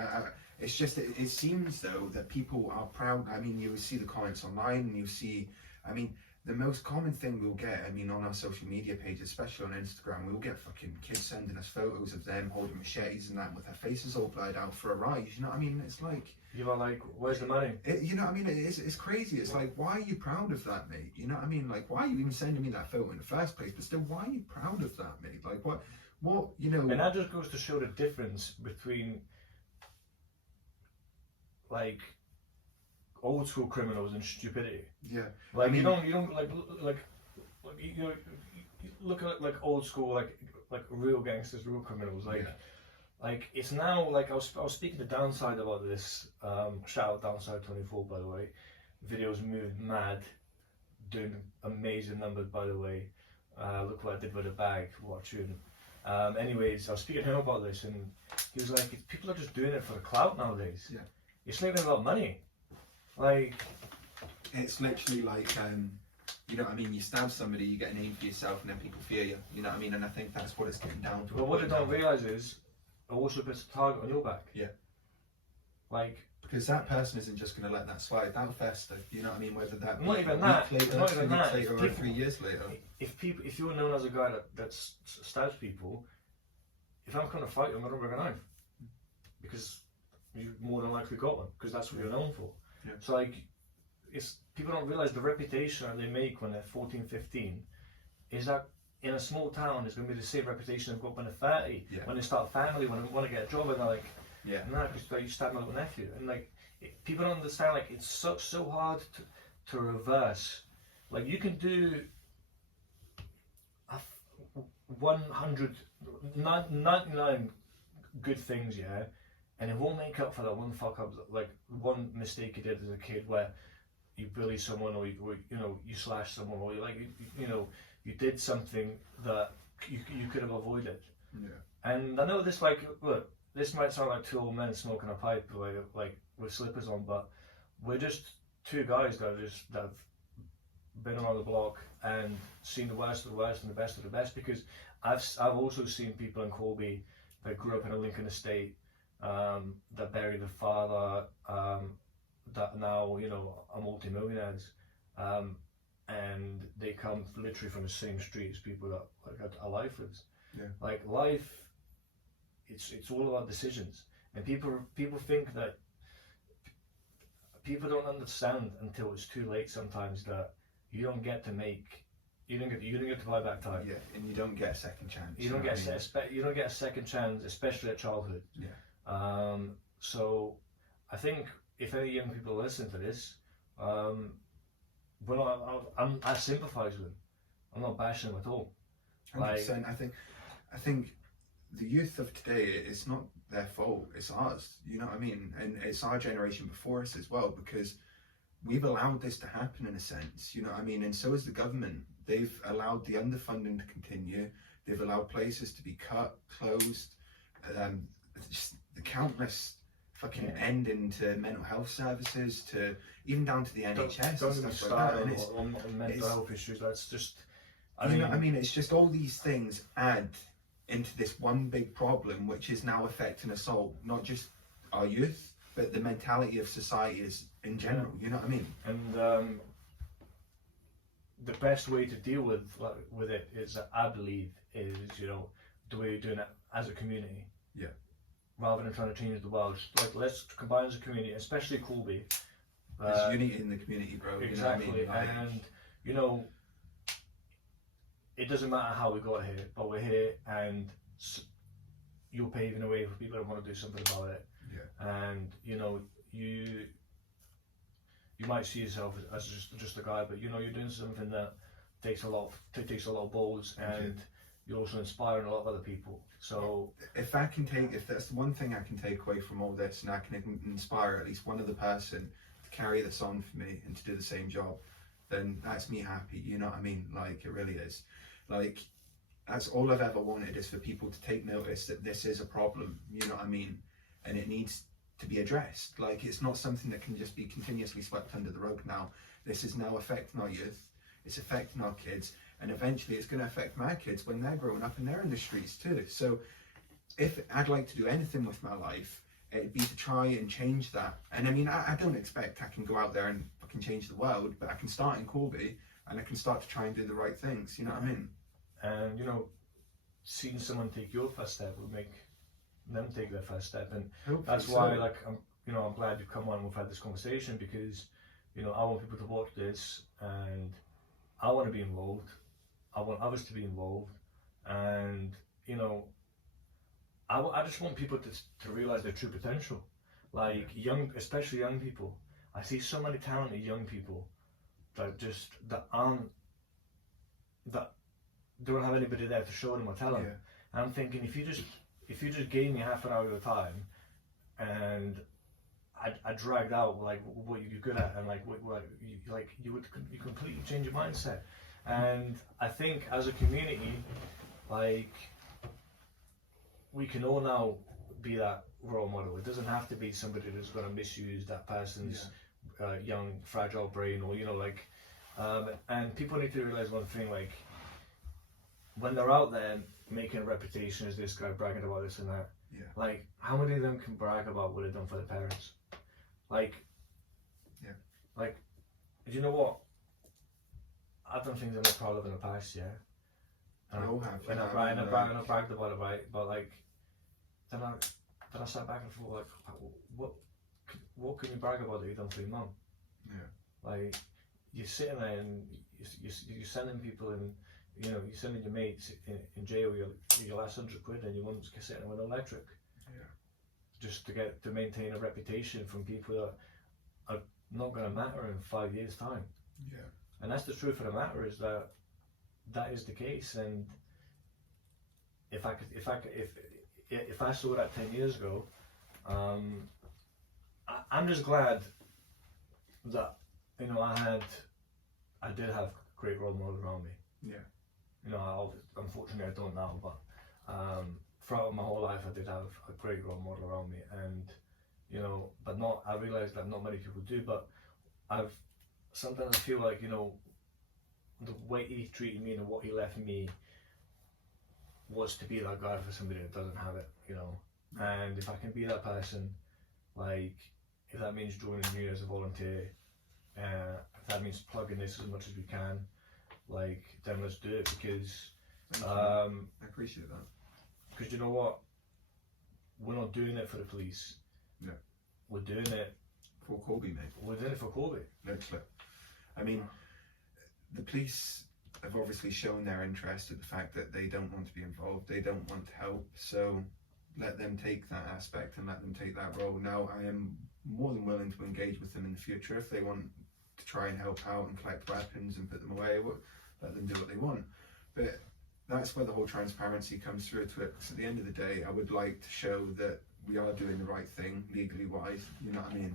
it's just, it seems though that people are proud. I mean, you see the comments online, and you see, I mean, the most common thing we'll get, I mean, on our social media pages, especially on Instagram, we'll get fucking kids sending us photos of them holding machetes and that with their faces all blurred out for a rise. You know what I mean? It's like, you're like, where's the money? you know what I mean? It's crazy. It's like, why are you proud of that, mate? You know what I mean? Like, why are you even sending me that photo in the first place? But still, why are you proud of that, mate? Like, what, you know? And that just goes to show the difference between, like, old school criminals and stupidity. Yeah. Like, I mean, you don't like you know, you look at like old school, like real gangsters, real criminals. Like, like it's now like I was speaking to Downside about this. Shout out Downside 24, by the way. Videos moved mad, doing amazing numbers, by the way. Look what I did with a bag. Watching. Anyways, I was speaking to him about this, and he was like, people are just doing it for the clout nowadays. Yeah. It's not even about money. Like, it's literally like, you know what I mean? You stab somebody, you get a name for yourself, and then people fear you. You know what I mean? And I think that's what it's getting down to. But what they don't realise is, it also puts a target on your back. Yeah. Like, because that person isn't just going to let that slide. That'll fester. You know what I mean? Whether that not be even a that. week later, Not 2 even weeks that. later, or 3 years later. If you're known as a guy that stabs people, if I'm going to fight you, I'm going to bring a knife, because you more than likely got one, because that's what you're known for. Yeah. So like, it's people don't realise the reputation that they make when they're 14, 15 is that in a small town it's going to be the same reputation they've got when they're 30. Yeah. When they start a family, when they want to get a job, and they're like, yeah, nah, because like, you stabbed my little nephew, and like people don't understand. Like, it's so hard to reverse. Like, you can do 99 good things, yeah, and it won't make up for that one fuck up, like one mistake you did as a kid where you bully someone, or you know, you slash someone, or you did something that you could have avoided. yeah. And I know this, like, look, this might sound like two old men smoking a pipe, like with slippers on, but we're just two guys that have been around the block and seen the worst of the worst and the best of the best. Because I've also seen people in Colby that grew up in a Lincoln estate, that buried their father, that now, you know, are multi-millionaires, and they come literally from the same street as people that like our life is. Yeah. Like, life, it's all about decisions, and people think that people don't understand until it's too late sometimes that you don't get to buy back time. yeah, and you don't get a second chance. You don't get a second chance, especially at childhood. Yeah. So I think if any young people listen to this, I sympathise with them. I'm not bashing them at all. 100%. I think the youth of today, it's not their fault, it's ours. You know what I mean? And it's our generation before us as well, because we've allowed this to happen in a sense. You know what I mean? And so has the government. They've allowed the underfunding to continue. They've allowed places to be cut, closed. Just the countless fucking ending to mental health services, to even down to the NHS Don't and even stuff like start that. on mental health issues. That's just, I You mean, know what I mean? It's just all these things add into this one big problem, which is now affecting us all, not just our youth, but the mentality of society is in general. You know what I mean? And the best way to deal with it is, I believe, is, you know, the way you're doing it as a community. Yeah. Rather than trying to change the world, like, let's combine as a community, especially Colby. There's unity in the community, bro. Exactly, you know what I mean? and you know, it doesn't matter how we got here, but we're here, and you're paving the way for people that want to do something about it. Yeah. And you know, you might see yourself as just a guy, but you know, you're doing something that takes a lot of balls, and you're also inspiring a lot of other people. So if that's the one thing I can take away from all this, and I can inspire at least one other person to carry this on for me and to do the same job, then that's me happy. You know what I mean? Like, it really is. Like, that's all I've ever wanted, is for people to take notice that this is a problem. You know what I mean? And it needs to be addressed. Like, it's not something that can just be continuously swept under the rug now. This is now affecting our youth. It's affecting our kids, and eventually it's going to affect my kids when they're growing up and they're in the streets too. So if I'd like to do anything with my life, it'd be to try and change that. And I mean, I don't expect I can go out there and fucking change the world, but I can start in Colby. and I can start to try and do the right things. You know what I mean? And you know, seeing someone take your first step will make them take their first step, and Hopefully that's so. why, like, I'm glad you've come on and we've had this conversation, because you know, I want people to watch this, and I want to be involved. I want others to be involved, and you know, I just want people to realize their true potential. Like especially young people. I see so many talented young people that don't have anybody there to show them or tell them. Yeah. And I'm thinking, if you just gave me half an hour of your time, and I dragged out like what you're good at, and like you completely change your mindset. And I think as a community, like, we can all now be that role model. It doesn't have to be somebody that's going to misuse that person's young, fragile brain, or you know, like, and people need to realize one thing, like, when they're out there making a reputation as this guy bragging about this and that, like, how many of them can brag about what they've done for their parents? Like, like, do you know what? I've done things I'm not proud of in the past, and I bragged about it, right? But like, then I sat back and thought, like, what can you brag about that you've done for your mum? Like, you're sitting there and you're sending people, and you know, you're sending your mates in jail your last £100, and you want to sit with an electric, just to maintain a reputation from people that are not going to matter in 5 years' time. And that's the truth of the matter, is that is the case. And if I saw that 10 years ago, I'm just glad that, you know, I did have great role models around me. You know, unfortunately I don't now, but throughout my whole life I did have a great role model around me, and you know, I realised that not many people do. But sometimes I feel like, you know, the way he treated me and what he left me was to be that guy for somebody that doesn't have it, you know. And if I can be that person, like, if that means joining you as a volunteer, if that means plugging this as much as we can, like, then let's do it, because I appreciate that. Because you know what, we're not doing it for the police. We're doing it for Corby, mate. We're doing it for Corby. Literally. I mean, the police have obviously shown their interest at the fact that they don't want to be involved, they don't want to help, so let them take that aspect and let them take that role. Now, I am more than willing to engage with them in the future if they want to try and help out and collect weapons and put them away. Let them do what they want. But that's where the whole transparency comes through to it, because at the end of the day, I would like to show that we are doing the right thing legally wise, you know what I mean?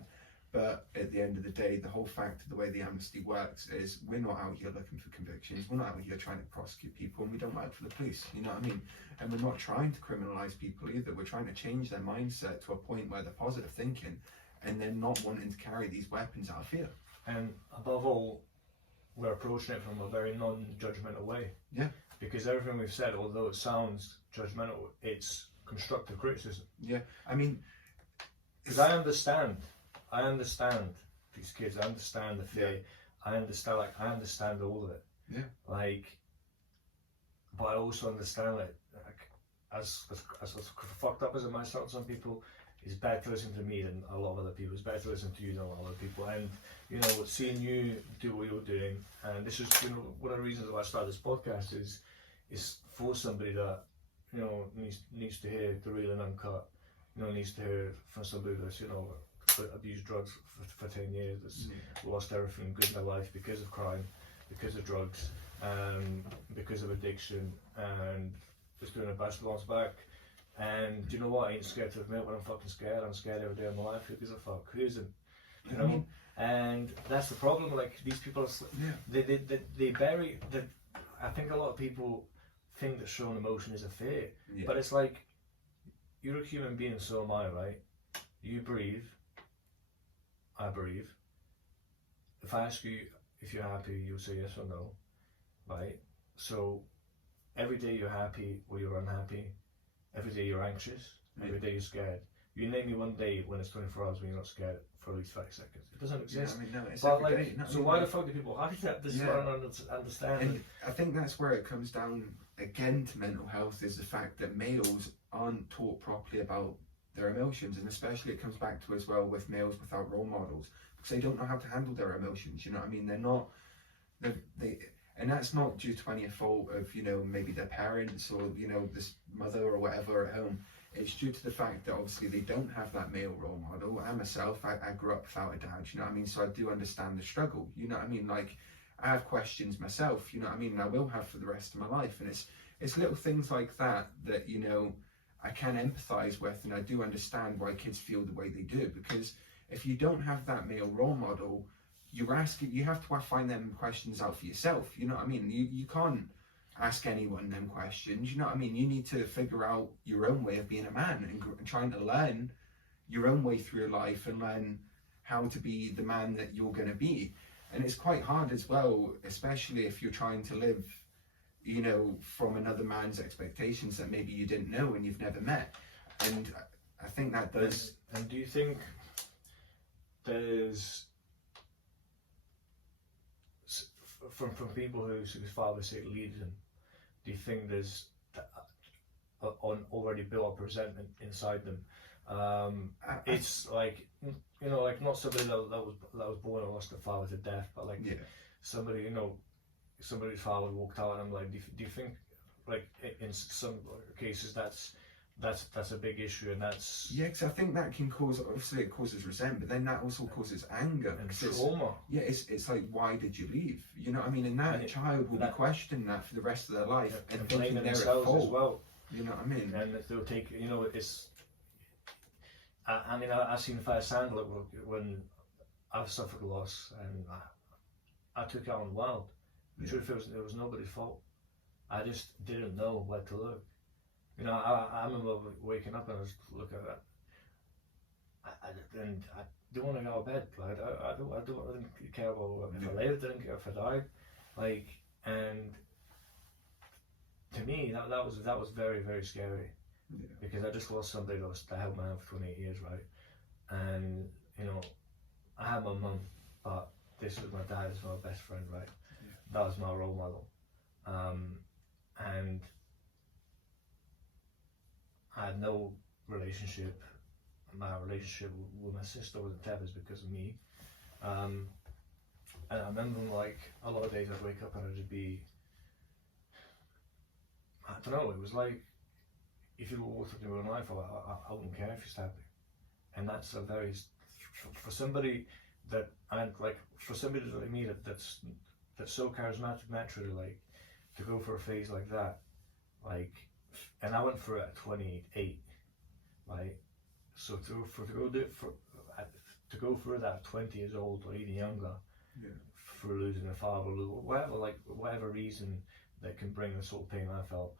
But at the end of the day, the whole fact of the way the amnesty works is we're not out here looking for convictions, we're not out here trying to prosecute people, and we don't work for the police, you know what I mean? And we're not trying to criminalise people either, we're trying to change their mindset to a point where they're positive thinking and they're not wanting to carry these weapons out of fear. And above all, we're approaching it from a very non-judgmental way. Because everything we've said, although it sounds judgmental, it's constructive criticism. I mean, because I understand these kids, I understand the fear, I understand all of it. Like, but I also understand that, like, as fucked up as it might sound to some people, it's better to listen to me than a lot of other people. It's better to listen to you than a lot of other people. And you know, seeing you do what you're doing, and this is, you know, one of the reasons why I started this podcast is for somebody that, you know, needs to hear the real and uncut. You know, needs to hear from somebody that's, you know, abused drugs for 10 years, that's lost everything good in their life because of crime, because of drugs, because of addiction, and just doing their best to bounce back. And do you know what? I ain't scared to admit when I'm fucking scared. I'm scared every day of my life. Who gives a fuck? Who isn't? You know? And that's the problem. Like, these people, they bury. I think a lot of people think that showing emotion is a fear, but it's like, you're a human being, so am I, right? You breathe, I breathe. If I ask you if you're happy, you'll say yes or no, right? So every day you're happy or you're unhappy, every day you're anxious, every day you're scared. You name me one day when it's 24 hours when you're not scared for at least 30 seconds. It doesn't Yeah, exist. I mean, no, it's But every like, day. No, I so mean, why the like, fuck do people hide that? This is Yeah. what I don't understand. and I think that's where it comes down again to mental health, is the fact that males aren't taught properly about their emotions, and especially it comes back to as well with males without role models, because they don't know how to handle their emotions. You know what I mean? They're not, they, and that's not due to any fault of, you know, maybe their parents or, you know, this mother or whatever at home. It's due to the fact that obviously they don't have that male role model. I myself, I grew up without a dad, you know what I mean? So I do understand the struggle, you know what I mean? Like, I have questions myself, you know what I mean? And I will have for the rest of my life. And it's little things like that that, you know, I can empathize with, and I do understand why kids feel the way they do. Because if you don't have that male role model, you have to find them questions out for yourself, you know what I mean? You can't ask anyone them questions, you know what I mean? You need to figure out your own way of being a man, and trying to learn your own way through life and learn how to be the man that you're going to be. And it's quite hard as well, especially if you're trying to live, you know, from another man's expectations that maybe you didn't know and you've never met. And I think that does. And do you think there's, from people whose fathers say lead them, do you think there's an already built up resentment inside them? It's like, you know, like not somebody that was born and lost their father to death, but like somebody, you know, somebody's father walked out, and I'm like, do you think, like, in some cases that's a big issue, and that's because I think that can cause, obviously it causes resentment, but then that also causes anger and trauma. It's like, why did you leave? You know what I mean? And that child will be questioning that for the rest of their life, and thinking they're at fault as well. You know what I mean? And they'll take, you know, it's. I mean, I've seen firsthand, like, when I've suffered loss, and I took it on wild. The truth is, it was nobody's fault. I just didn't know where to look. You know, I remember waking up and I was looking at that, and I didn't want to go to bed. Like, I didn't care about if I lived, I didn't care if I died. Like, and to me, that was very, very scary. Because I just lost somebody that held my hand for 28 years, right? And, you know, I had my mum, but this was my dad, this was my best friend, right? That was my role model. And I had no relationship. My relationship with my sister was in tatters because of me. And I remember, like, a lot of days I'd wake up and I'd just be, I don't know, it was like, if you walked up to me with a knife, I wouldn't care if you stabbed me. And that's a very, for somebody that, and like, for somebody like me that's so charismatic naturally, like, to go for a phase like that, like, and I went for it at 28, right? So to go through that at 20 years old or even younger, for losing a father, whatever reason that can bring the sort of pain I felt,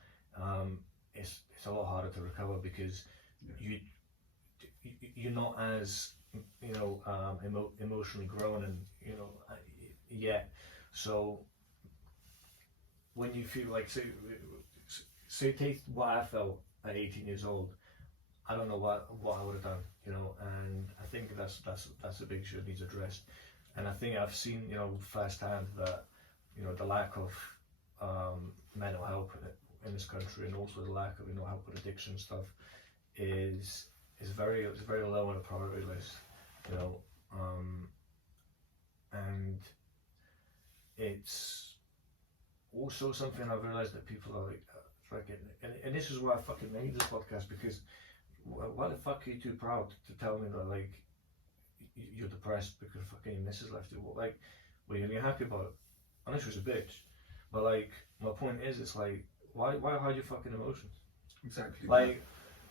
it's a lot harder to recover, because you're not as, you know, emotionally grown, and, you know, yet. So when you feel like, say take what I felt at 18 years old, I don't know what I would have done, you know, and I think that's a big issue that needs addressed. And I think I've seen, you know, firsthand that, you know, the lack of mental health in this country, and also the lack of, you know, help with addiction stuff is very low on the priority list, you know, and it's also something I've realized that people are like, and this is why I fucking made this podcast, because why the fuck are you too proud to tell me that, like, you're depressed because fucking your missus left you? Well, like, well, you're happy about it. I know she was a bitch, but, like, my point is, it's like, why hide your fucking emotions? Exactly. Like,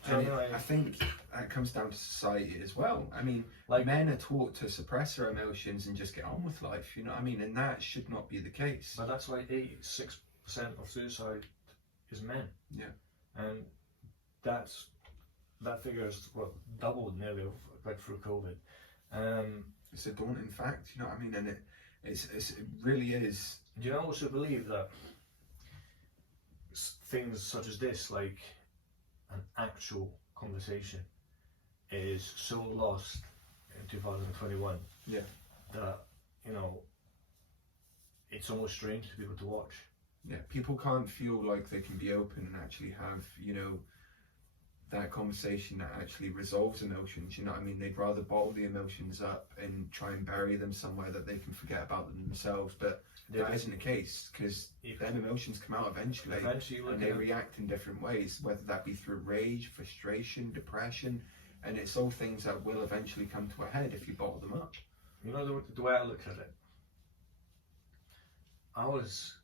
I think that comes down to society as well. I mean, like, men are taught to suppress their emotions and just get on with life, you know what I mean? And that should not be the case. But that's why 86% of suicide is men. Yeah. And that figure is doubled nearly, like, through COVID. It's a daunting fact, you know what I mean? And it really is. Do you also believe that things such as this, like an actual conversation, is so lost in 2021 Yeah. that, you know, it's almost strange for people to watch. Yeah, people can't feel like they can be open and actually have, you know, that conversation that actually resolves emotions. You know what I mean? They'd rather bottle the emotions up and try and bury them somewhere that they can forget about them themselves. But that isn't the case, because them emotions come out eventually, and they react in different ways, whether that be through rage, frustration, depression, and it's all things that will eventually come to a head if you bottle them up. You know, the way I look at it, I was